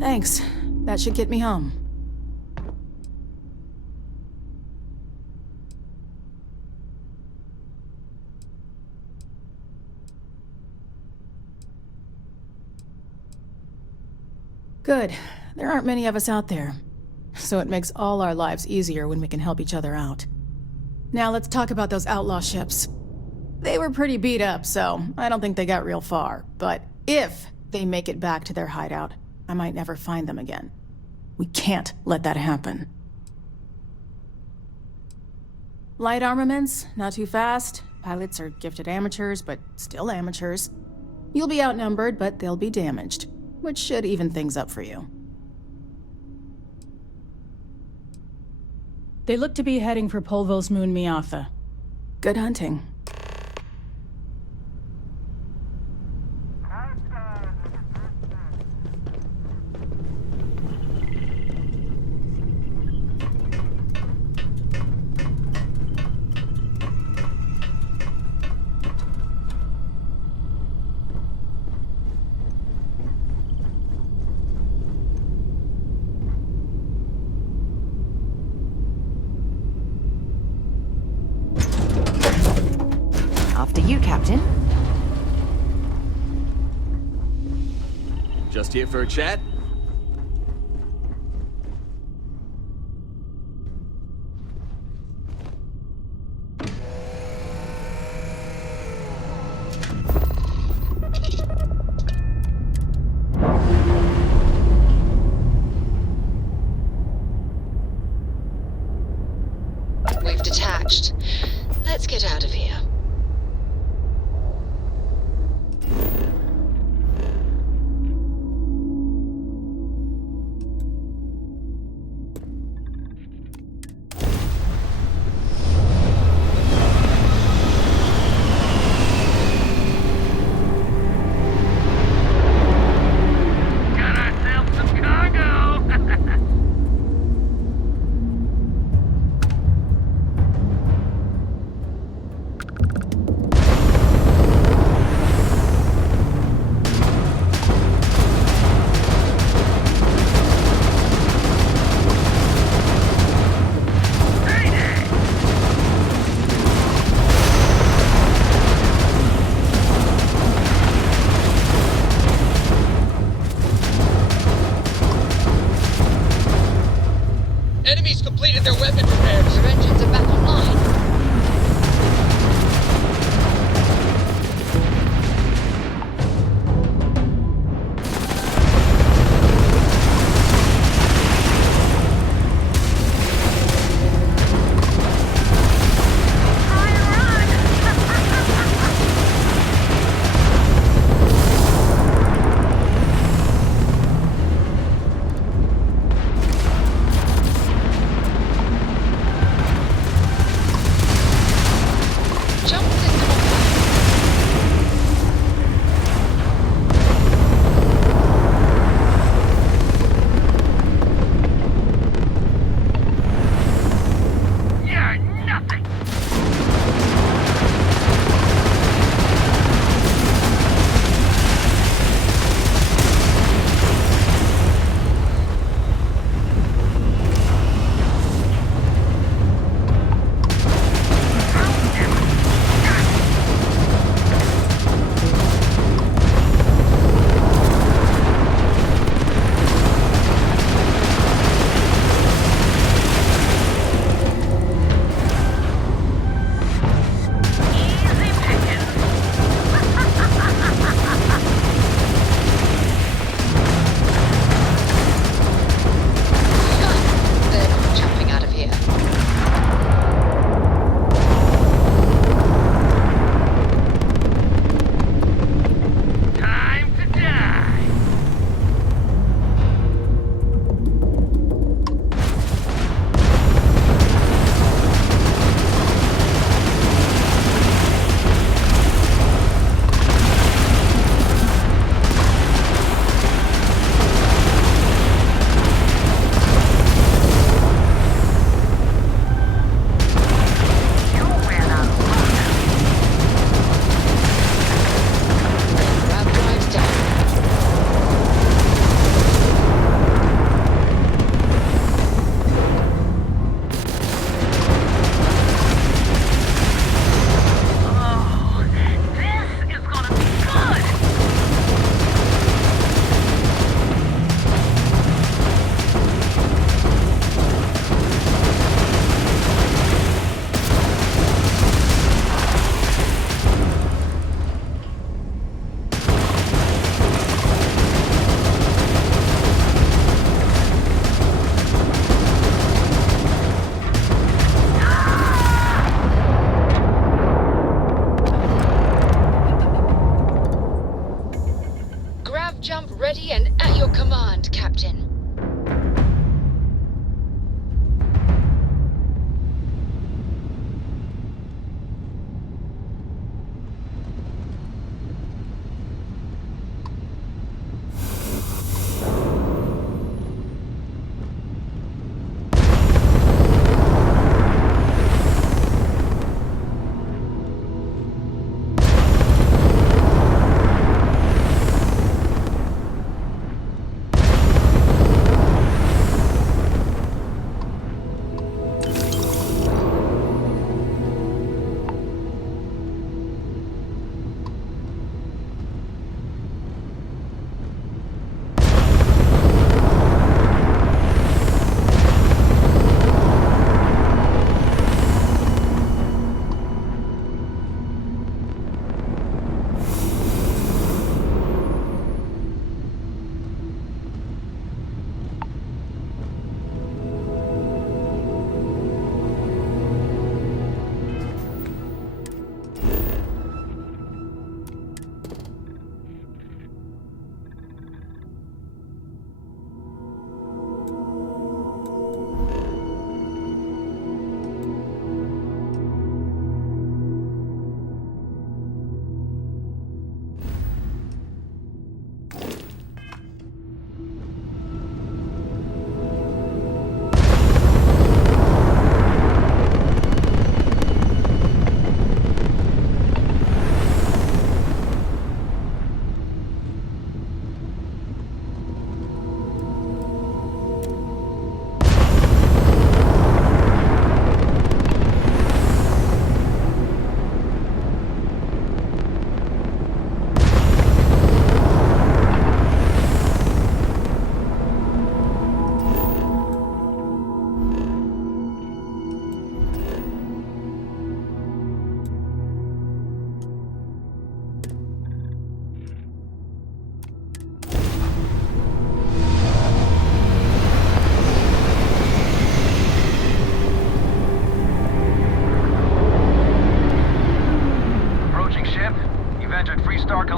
Thanks. That should get me home. Good. There aren't many of us out there, so it makes all our lives easier when we can help each other out. Now let's talk about those outlaw ships. They were pretty beat up, so I don't think they got real far. But if they make it back to their hideout, I might never find them again. We can't let that happen. Light armaments, not too fast. Pilots are gifted amateurs, but still amateurs. You'll be outnumbered, but they'll be damaged, which should even things up for you. They look to be heading for Polvo's moon Miatha. Good hunting. After you, Captain. Just here for a chat? We've detached. Let's get out of here. Got ourselves some cargo!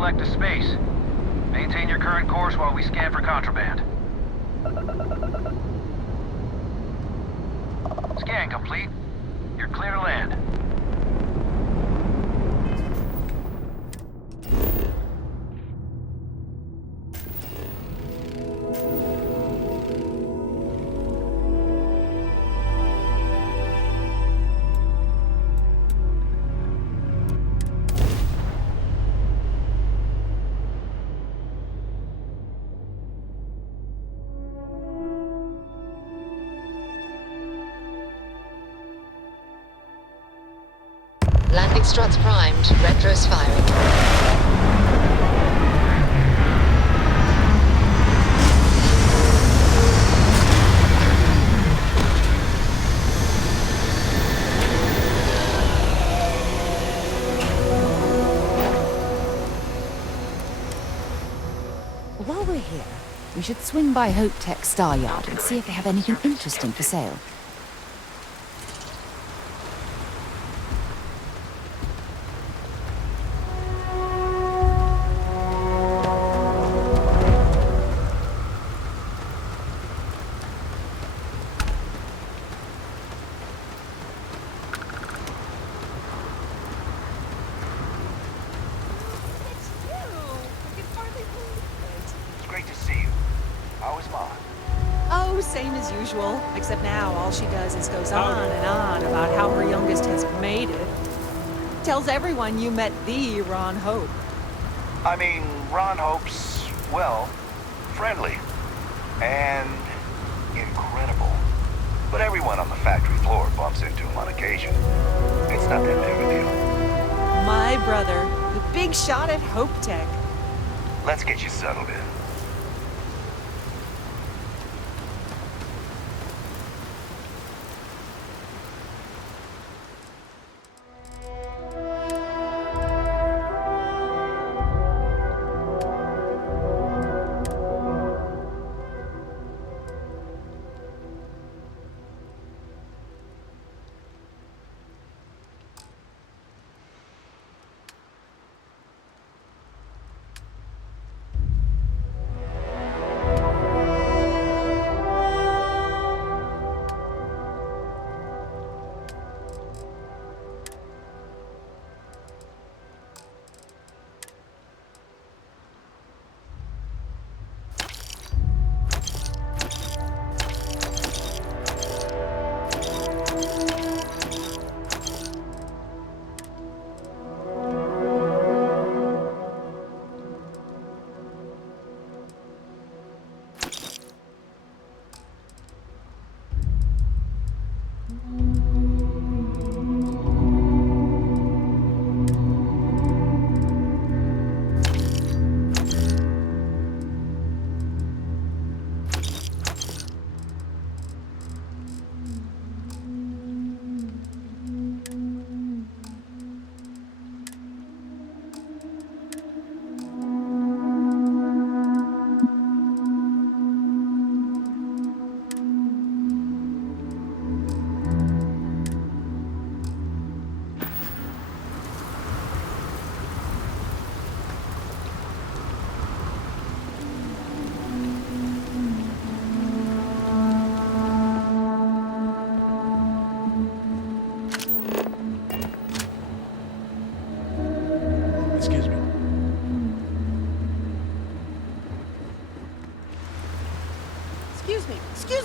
select a space. Maintain your current course while we scan for contraband. Scan complete. You're clear to land. Landing struts primed, retros firing. While we're here, we should swing by Hope Tech Star Yard and see if they have anything interesting for sale. Oh, same as usual. Except now all she does is goes on and on about how her youngest has made it. Tells everyone you met the Ron Hope. I mean, Ron Hope's, well, friendly. And incredible. But everyone on the factory floor bumps into him on occasion. It's not that big of a deal. My brother, the big shot at Hope Tech. Let's get you settled in.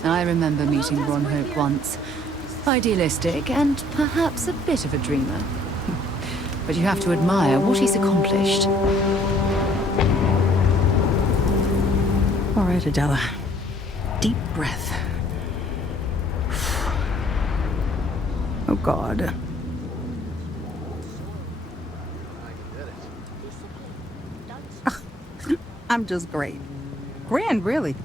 I remember meeting Ron Hope once. Idealistic and perhaps a bit of a dreamer. But you have to admire what he's accomplished. All right, Adela. Deep breath. Oh, God. I'm just great. Grand, really.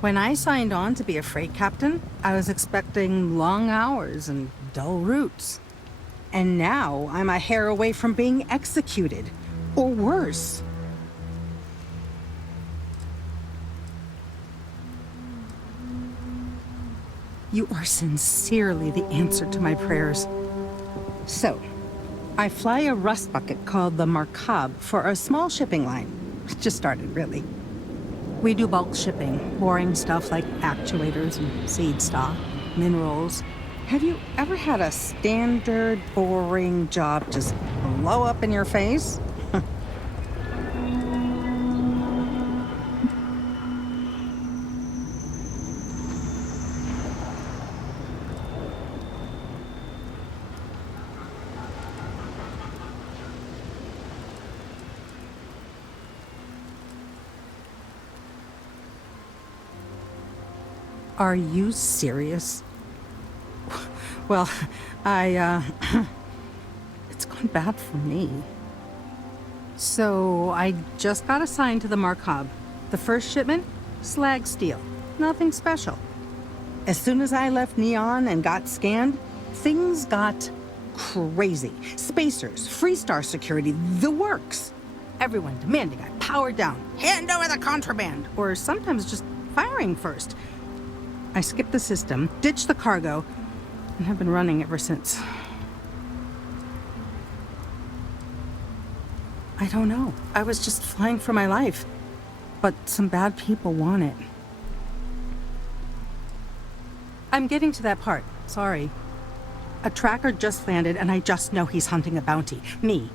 When I signed on to be a freight captain, I was expecting long hours and dull routes. And now I'm a hair away from being executed, or worse. You are sincerely the answer to my prayers. So, I fly a rust bucket called the Markab for a small shipping line. Just started, really. We do bulk shipping, boring stuff like actuators and seed stock, minerals. Have you ever had a standard, boring job just blow up in your face? Are you serious? Well, it's gone bad for me. So, I just got assigned to the Markab. The first shipment? Slag steel. Nothing special. As soon as I left Neon and got scanned, things got crazy. Spacers, Freestar security, the works. Everyone demanding I power down, hand over the contraband, or sometimes just firing first. I skipped the system, ditched the cargo, and have been running ever since. I don't know. I was just flying for my life. But some bad people want it. I'm getting to that part. Sorry. A tracker just landed, and I just know he's hunting a bounty. Me.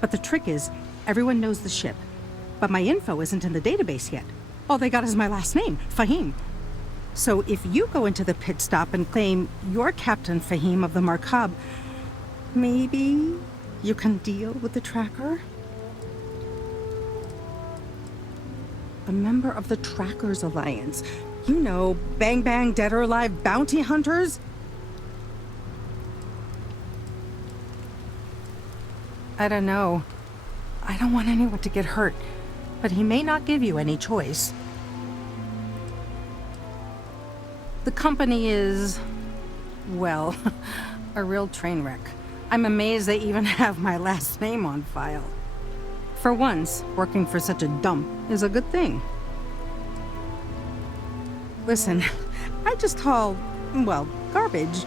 But the trick is, everyone knows the ship. But my info isn't in the database yet. All they got is my last name, Fahim. So if you go into the pit stop and claim you're Captain Fahim of the Markab, maybe you can deal with the tracker? A member of the Trackers Alliance. You know, bang bang dead or alive bounty hunters? I don't know. I don't want anyone to get hurt, but he may not give you any choice. The company is, well, a real train wreck. I'm amazed they even have my last name on file. For once, working for such a dump is a good thing. Listen, I just haul, well, garbage.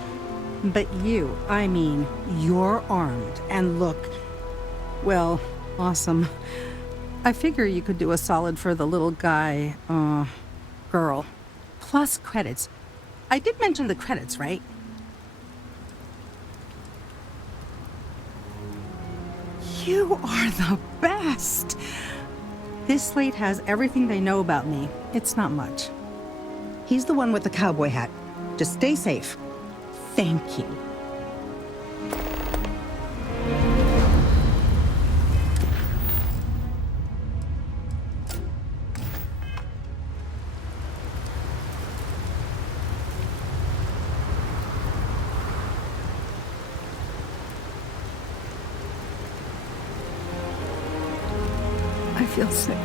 But you, I mean, you're armed and look, well, awesome. I figure you could do a solid for the little guy, girl. Plus credits. I did mention the credits, right? You are the best! This slate has everything they know about me. It's not much. He's the one with the cowboy hat. Just stay safe. Thank you. I feel sick.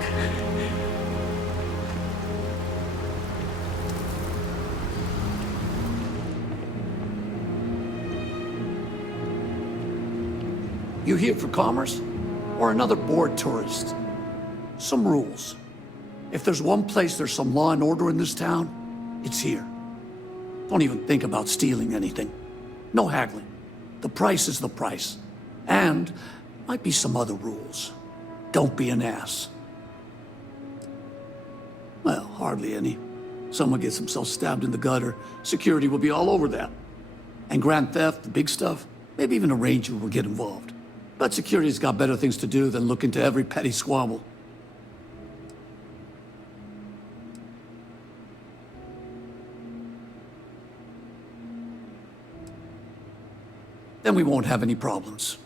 You here for commerce? Or another bored tourist? Some rules. If there's one place there's some law and order in this town, it's here. Don't even think about stealing anything. No haggling. The price is the price. And might be some other rules. Don't be an ass. Well, hardly any. Someone gets himself stabbed in the gutter, security will be all over that. And grand theft, the big stuff, maybe even a ranger will get involved. But security's got better things to do than look into every petty squabble. Then we won't have any problems.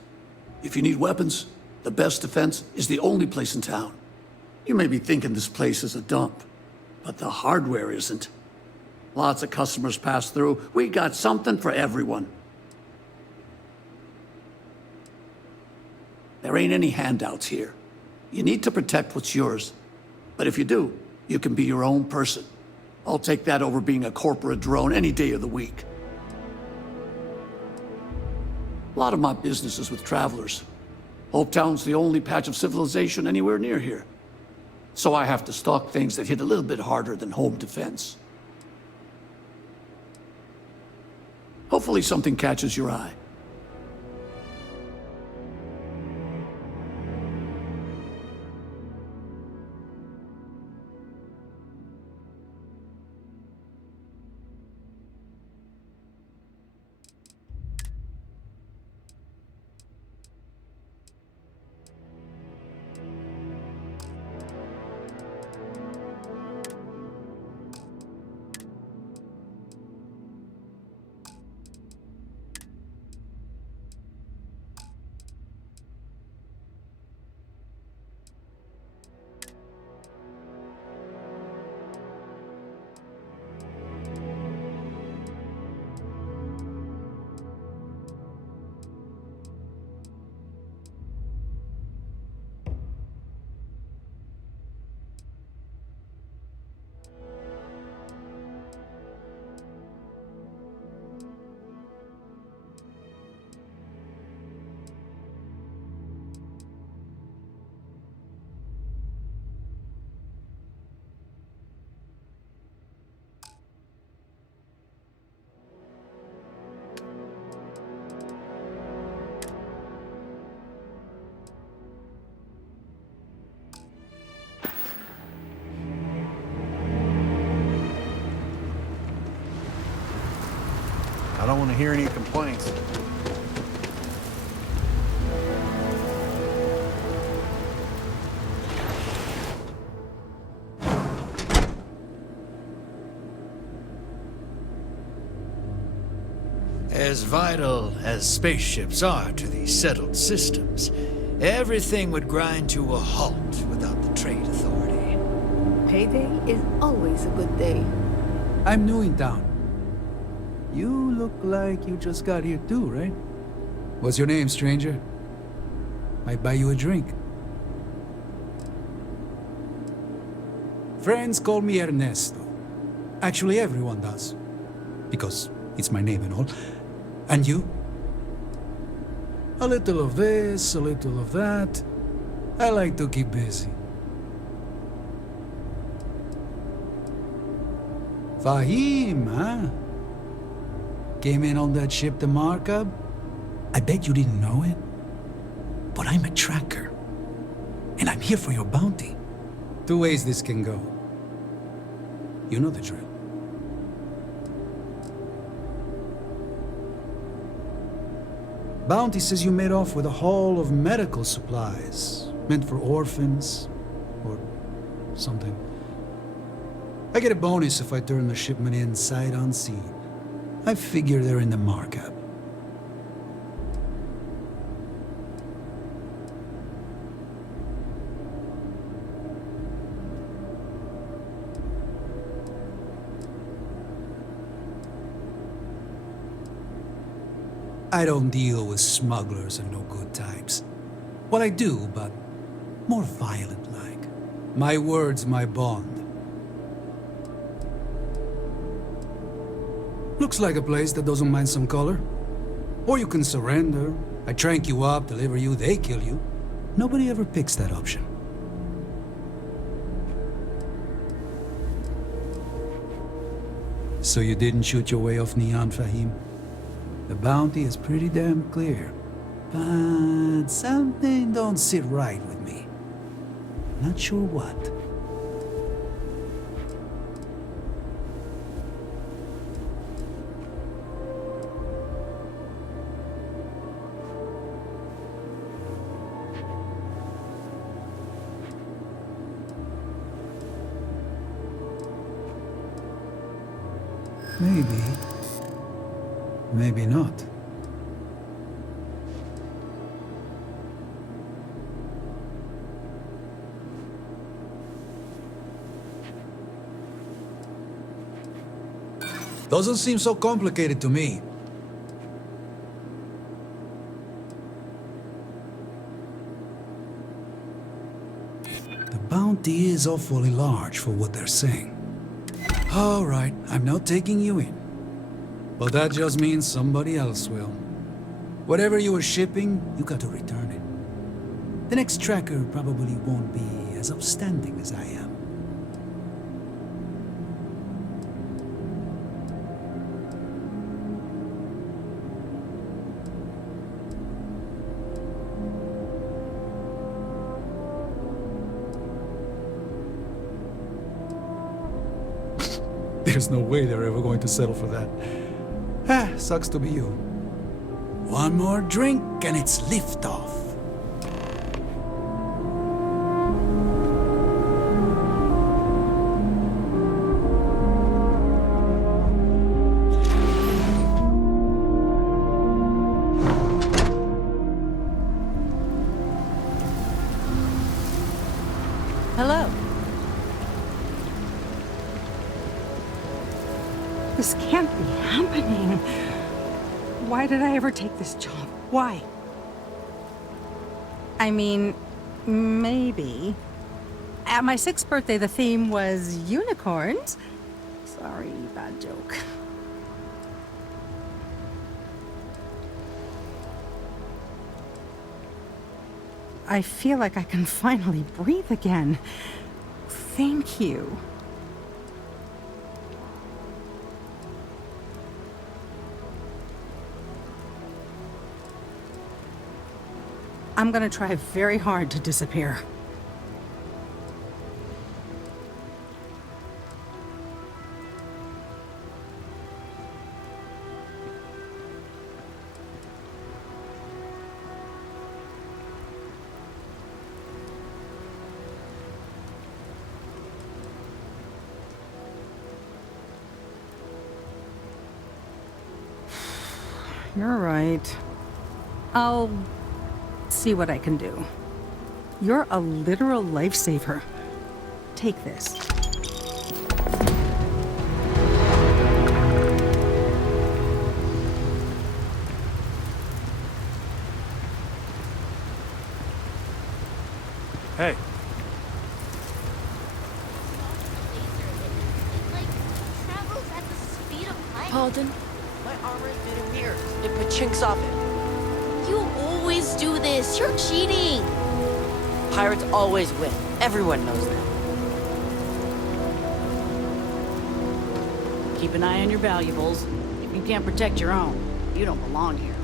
If you need weapons, the best defense is the only place in town. You may be thinking this place is a dump, but the hardware isn't. Lots of customers pass through. We got something for everyone. There ain't any handouts here. You need to protect what's yours. But if you do, you can be your own person. I'll take that over being a corporate drone any day of the week. A lot of my business is with travelers. Hope Town's the only patch of civilization anywhere near here. So I have to stock things that hit a little bit harder than home defense. Hopefully something catches your eye. don't want to hear any complaints. As vital as spaceships are to these settled systems, everything would grind to a halt without the Trade Authority. Payday is always a good day. I'm new in town. You look like you just got here too, right? What's your name, stranger? Might buy you a drink. Friends call me Ernesto. Actually, everyone does. Because it's my name and all. And you? A little of this, a little of that. I like to keep busy. Fahim, huh? Came in on that ship to Markup? I bet you didn't know it. But I'm a tracker. And I'm here for your bounty. Two ways this can go. You know the drill. Bounty says you made off with a haul of medical supplies, meant for orphans, or something. I get a bonus if I turn the shipment in sight unseen. I figure they're in the markup. I don't deal with smugglers and no good types. Well, I do, but more violent-like. My word's my bond. Looks like a place that doesn't mind some color. Or you can surrender. I trank you up, deliver you, they kill you. Nobody ever picks that option. So you didn't shoot your way off Neon, Fahim? The bounty is pretty damn clear. But something don't sit right with me. Not sure what. Maybe. Maybe not. Doesn't seem so complicated to me. The bounty is awfully large for what they're saying. All right, I'm not taking you in. But that just means somebody else will. Whatever you were shipping, you got to return it. The next tracker probably won't be as upstanding as I am. There's no way they're ever going to settle for that. Ah, sucks to be you. One more drink and it's liftoff. Hello. This can't be happening. Why did I ever take this job? Why? I mean, maybe. At my 6th birthday, the theme was unicorns. Sorry, bad joke. I feel like I can finally breathe again. Thank you. I'm gonna try very hard to disappear. you're right. I'll see what I can do. You're a literal lifesaver. Take this. Hey. Pardon? My armor is made of mirrors. It put chinks off it. You always do this. You're cheating. Pirates always win. Everyone knows that. Keep an eye on your valuables. If you can't protect your own, you don't belong here.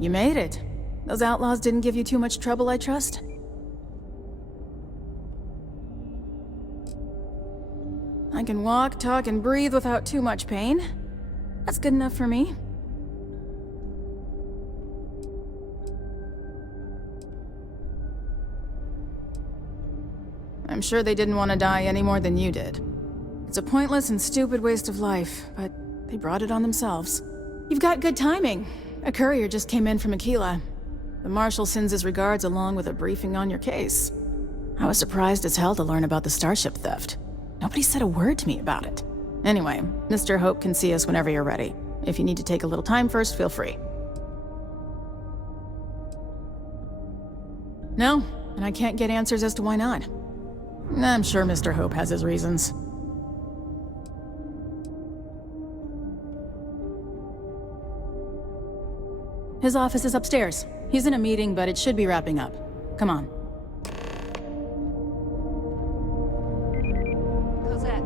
You made it. Those outlaws didn't give you too much trouble, I trust? I can walk, talk, and breathe without too much pain. That's good enough for me. I'm sure they didn't want to die any more than you did. It's a pointless and stupid waste of life, but they brought it on themselves. You've got good timing. A courier just came in from Aquila. The Marshal sends his regards along with a briefing on your case. I was surprised as hell to learn about the starship theft. Nobody said a word to me about it. Anyway, Mr. Hope can see us whenever you're ready. If you need to take a little time first, feel free. No, and I can't get answers as to why not. I'm sure Mr. Hope has his reasons. His office is upstairs. He's in a meeting, but it should be wrapping up. Come on. Cosette,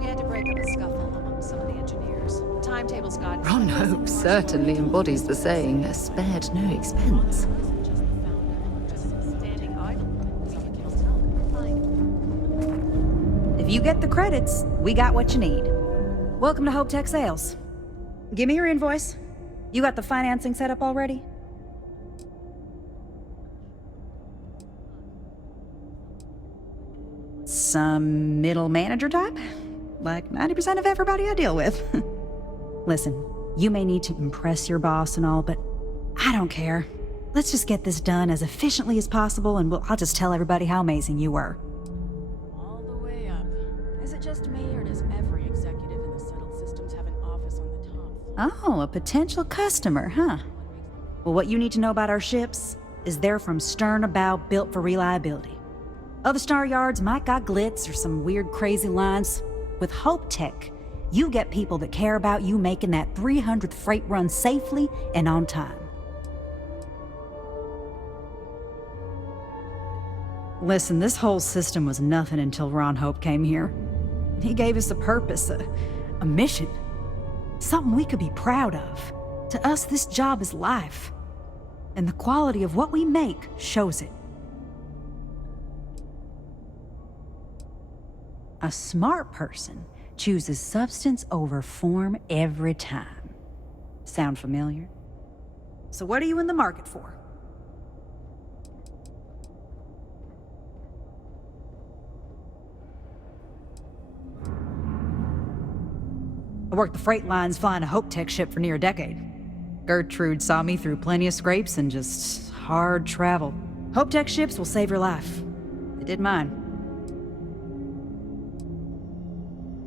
we had to break up a scuffle among some of the engineers. The timetables got... Ron Hope certainly embodies the saying, spared no expense. If you get the credits, we got what you need. Welcome to Hope Tech Sales. Give me your invoice. You got the financing set up already? Some middle manager type? Like 90% of everybody I deal with. Listen, you may need to impress your boss and all, but I don't care. Let's just get this done as efficiently as possible, and I'll just tell everybody how amazing you were. All the way up. Is it just me, or does every executive in the settled systems have an office on the top? Oh, a potential customer, huh? Well, what you need to know about our ships is they're from stern bow, built for reliability. Other star yards might got glitz or some weird crazy lines. With Hope Tech, you get people that care about you making that 300th freight run safely and on time. Listen, this whole system was nothing until Ron Hope came here. He gave us a purpose, a mission. Something we could be proud of. To us, this job is life. And the quality of what we make shows it. A smart person chooses substance over form every time. Sound familiar? So what are you in the market for? I worked the freight lines flying a Hope Tech ship for near a decade. Gertrude saw me through plenty of scrapes and just hard travel. Hope Tech ships will save your life. They did mine.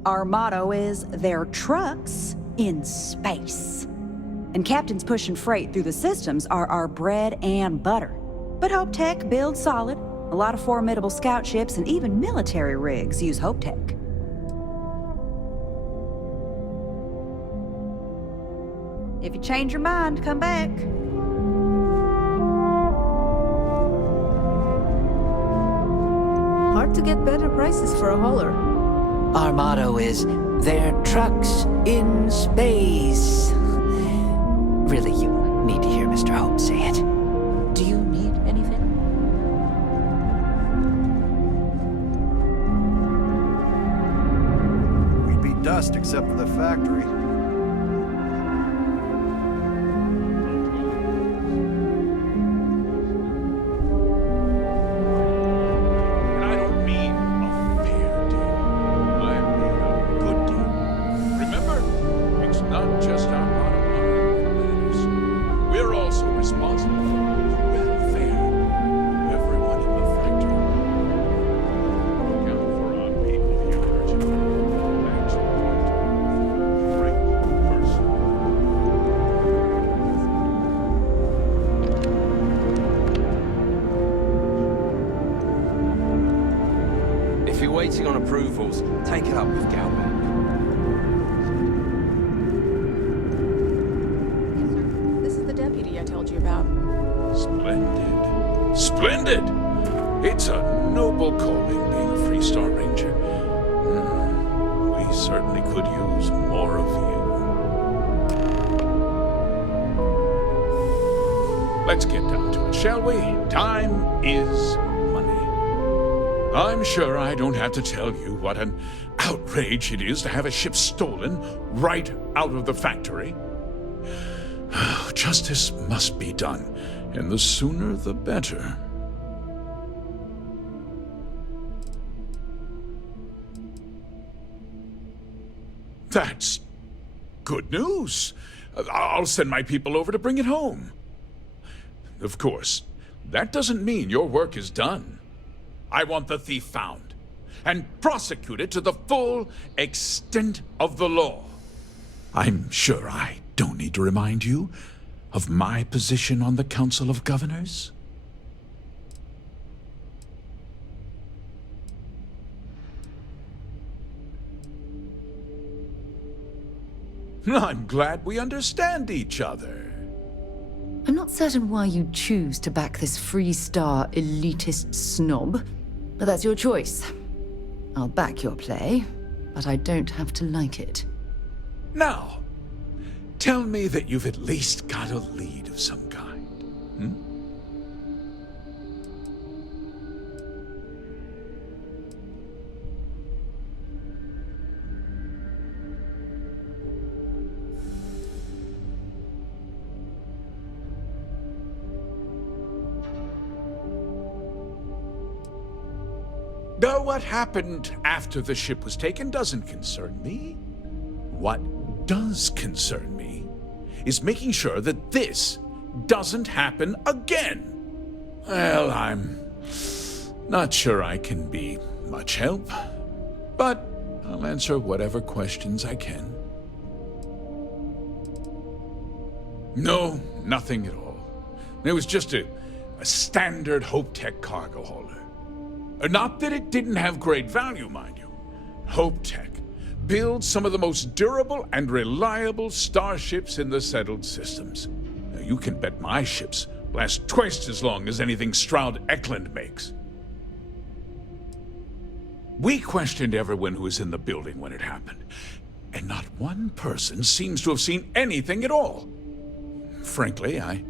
Our motto is, they're trucks in space. And captains pushing freight through the systems are our bread and butter. But Hope Tech builds solid. A lot of formidable scout ships and even military rigs use Hope Tech. If you change your mind, come back. Hard to get better prices for a hauler. Our motto is, they're trucks in space. Really, you need to hear Mr. Hope say it. Do you need anything? We'd be dust except for the factory. waiting on approvals. Take it up with Galway. This is the deputy I told you about. Splendid. Splendid! It's a noble calling being a Freestar Ranger. We certainly could use more of you. Let's get down to it, shall we? Time is money. I'm sure I don't have to tell you what an outrage it is to have a ship stolen right out of the factory. Justice must be done, and the sooner the better. That's good news. I'll send my people over to bring it home. Of course, that doesn't mean your work is done. I want the thief found and prosecuted to the full extent of the law. I'm sure I don't need to remind you of my position on the Council of Governors. I'm glad we understand each other. I'm not certain why you choose to back this Freestar elitist snob, but that's your choice. I'll back your play, but I don't have to like it. Now, tell me that you've at least got a lead of some kind. Though what happened after the ship was taken doesn't concern me. What does concern me is making sure that this doesn't happen again. Well, I'm not sure I can be much help, but I'll answer whatever questions I can. No, nothing at all. It was just a standard Hope Tech cargo hauler. Not that it didn't have great value, mind you. Hope Tech builds some of the most durable and reliable starships in the settled systems. Now, you can bet my ships last twice as long as anything Stroud Eklund makes. We questioned everyone who was in the building when it happened, and not one person seems to have seen anything at all. Frankly, I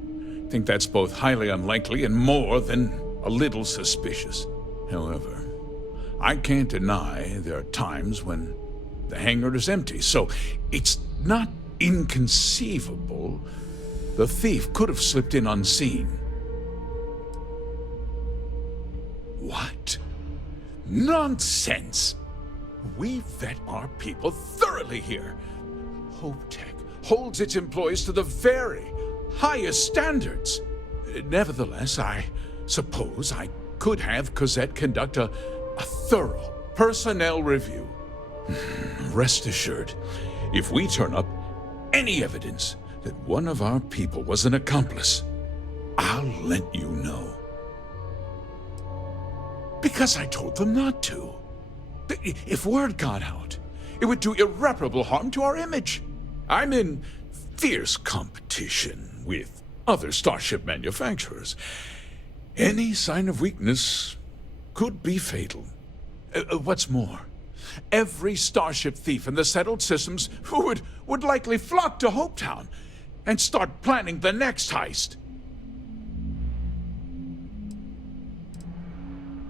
think that's both highly unlikely and more than a little suspicious. However, I can't deny there are times when the hangar is empty, so it's not inconceivable the thief could have slipped in unseen. What? Nonsense! We vet our people thoroughly here. Hope Tech holds its employees to the very highest standards. Nevertheless, I suppose I could have Cosette conduct a thorough personnel review. Rest assured, if we turn up any evidence that one of our people was an accomplice, I'll let you know. Because I told them not to. If word got out, it would do irreparable harm to our image. I'm in fierce competition with other starship manufacturers. Any sign of weakness could be fatal. What's more, every starship thief in the settled systems would likely flock to Hopetown and start planning the next heist.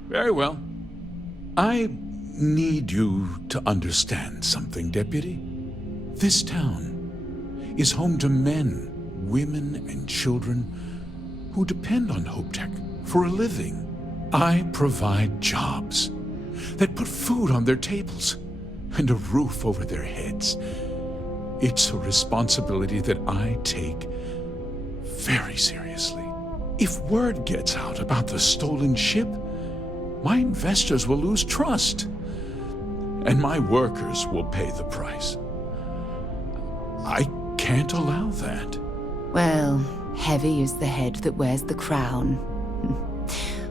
Very well. I need you to understand something, Deputy. This town is home to men, women, and children who depend on Hope Tech for a living. I provide jobs that put food on their tables and a roof over their heads. It's a responsibility that I take very seriously. If word gets out about the stolen ship, my investors will lose trust, and my workers will pay the price. I can't allow that. Well, heavy is the head that wears the crown.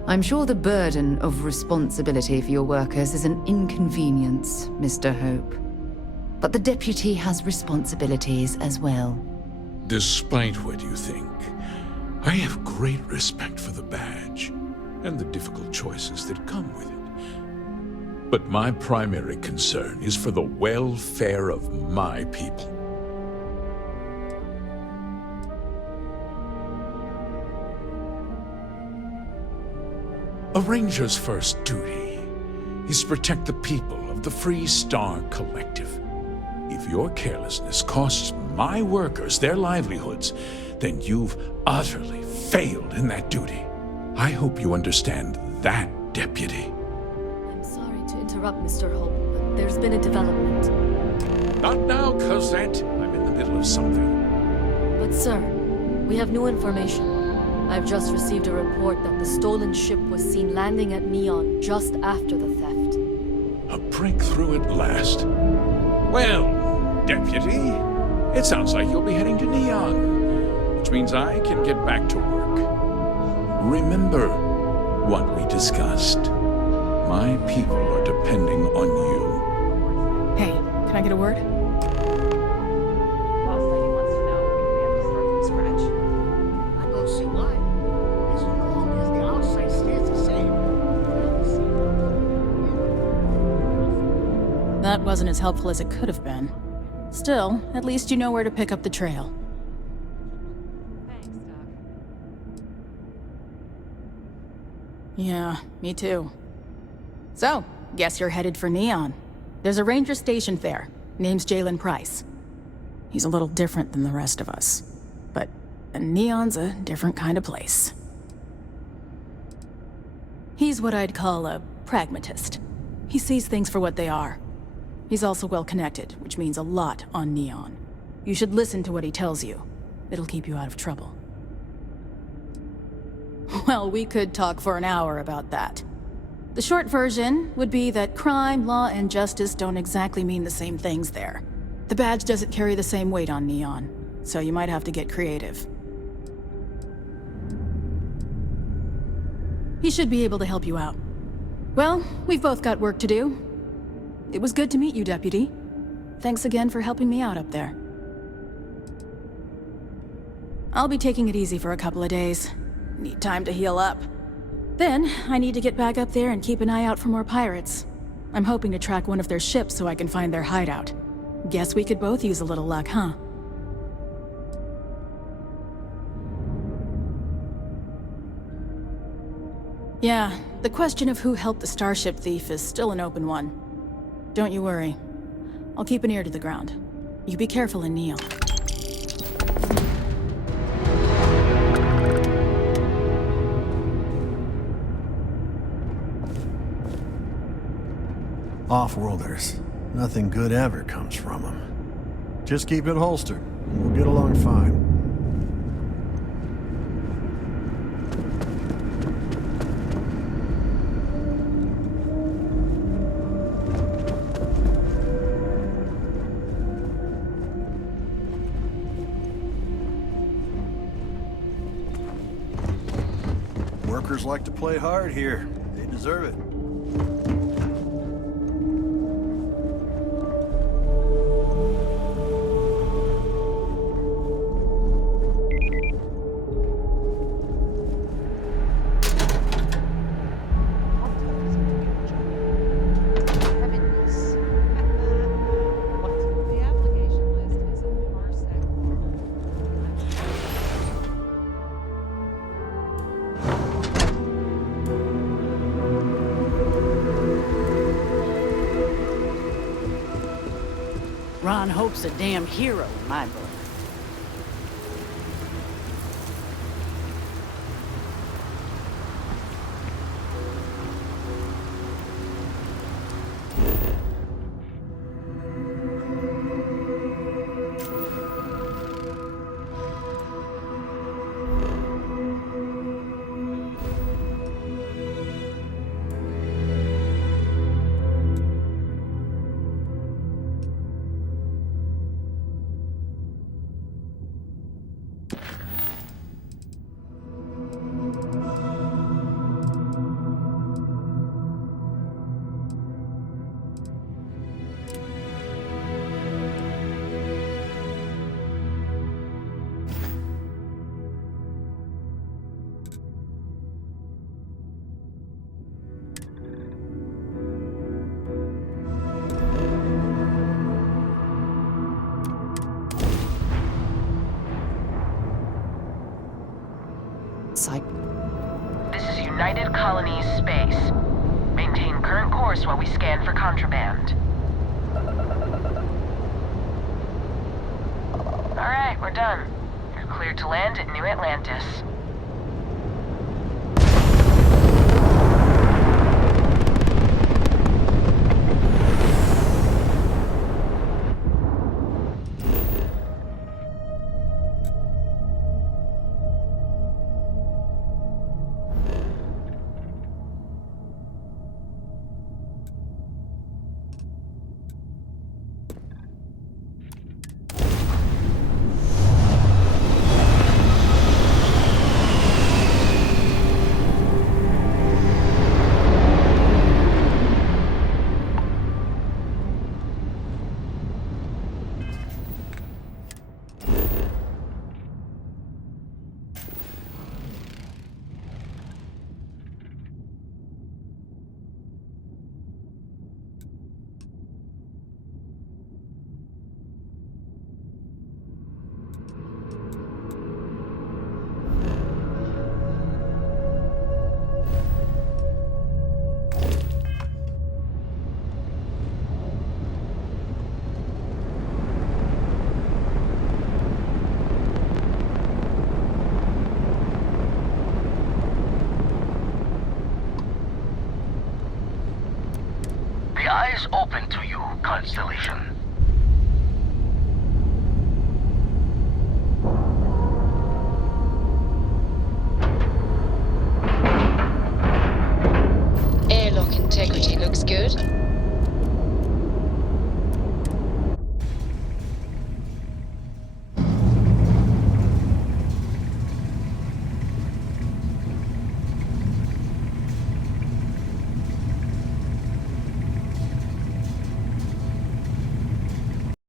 I'm sure the burden of responsibility for your workers is an inconvenience, Mr. Hope. But the deputy has responsibilities as well. Despite what you think, I have great respect for the badge and the difficult choices that come with it. But my primary concern is for the welfare of my people. A ranger's first duty is to protect the people of the Free Star Collective. If your carelessness costs my workers their livelihoods, then you've utterly failed in that duty. I hope you understand that, Deputy. I'm sorry to interrupt, Mr. Hope, but there's been a development. Not now, Cosette. I'm in the middle of something. But sir, we have new information. I've just received a report that the stolen ship was seen landing at Neon just after the theft. A breakthrough at last. Well, Deputy, it sounds like you'll be heading to Neon, which means I can get back to work. Remember what we discussed. My people are depending on you. Hey, can I get a word? Boss lady wants to know if we have to start from scratch. I don't see why. As long as the outside stays the same. That wasn't as helpful as it could have been. Still, at least you know where to pick up the trail. Thanks, Doc. Yeah, me too. So, guess you're headed for Neon. There's a ranger stationed there. Name's Jalen Price. He's a little different than the rest of us. But Neon's a different kind of place. He's what I'd call a pragmatist. He sees things for what they are. He's also well-connected, which means a lot on Neon. You should listen to what he tells you. It'll keep you out of trouble. Well, we could talk for an hour about that. The short version would be that crime, law, and justice don't exactly mean the same things there. The badge doesn't carry the same weight on Neon, so you might have to get creative. He should be able to help you out. Well, we've both got work to do. It was good to meet you, Deputy. Thanks again for helping me out up there. I'll be taking it easy for a couple of days. Need time to heal up. Then, I need to get back up there and keep an eye out for more pirates. I'm hoping to track one of their ships so I can find their hideout. Guess we could both use a little luck, huh? Yeah, the question of who helped the starship thief is still an open one. Don't you worry. I'll keep an ear to the ground. You be careful in Neon. Off-worlders. Nothing good ever comes from them. Just keep it holstered, and we'll get along fine. Workers like to play hard here. They deserve it. Ron Hope's a damn hero in my book. This is United Colonies space. Maintain current course while we scan for contraband. Alright, we're done. You're cleared to land at New Atlantis. The eye is open to you, Constellation.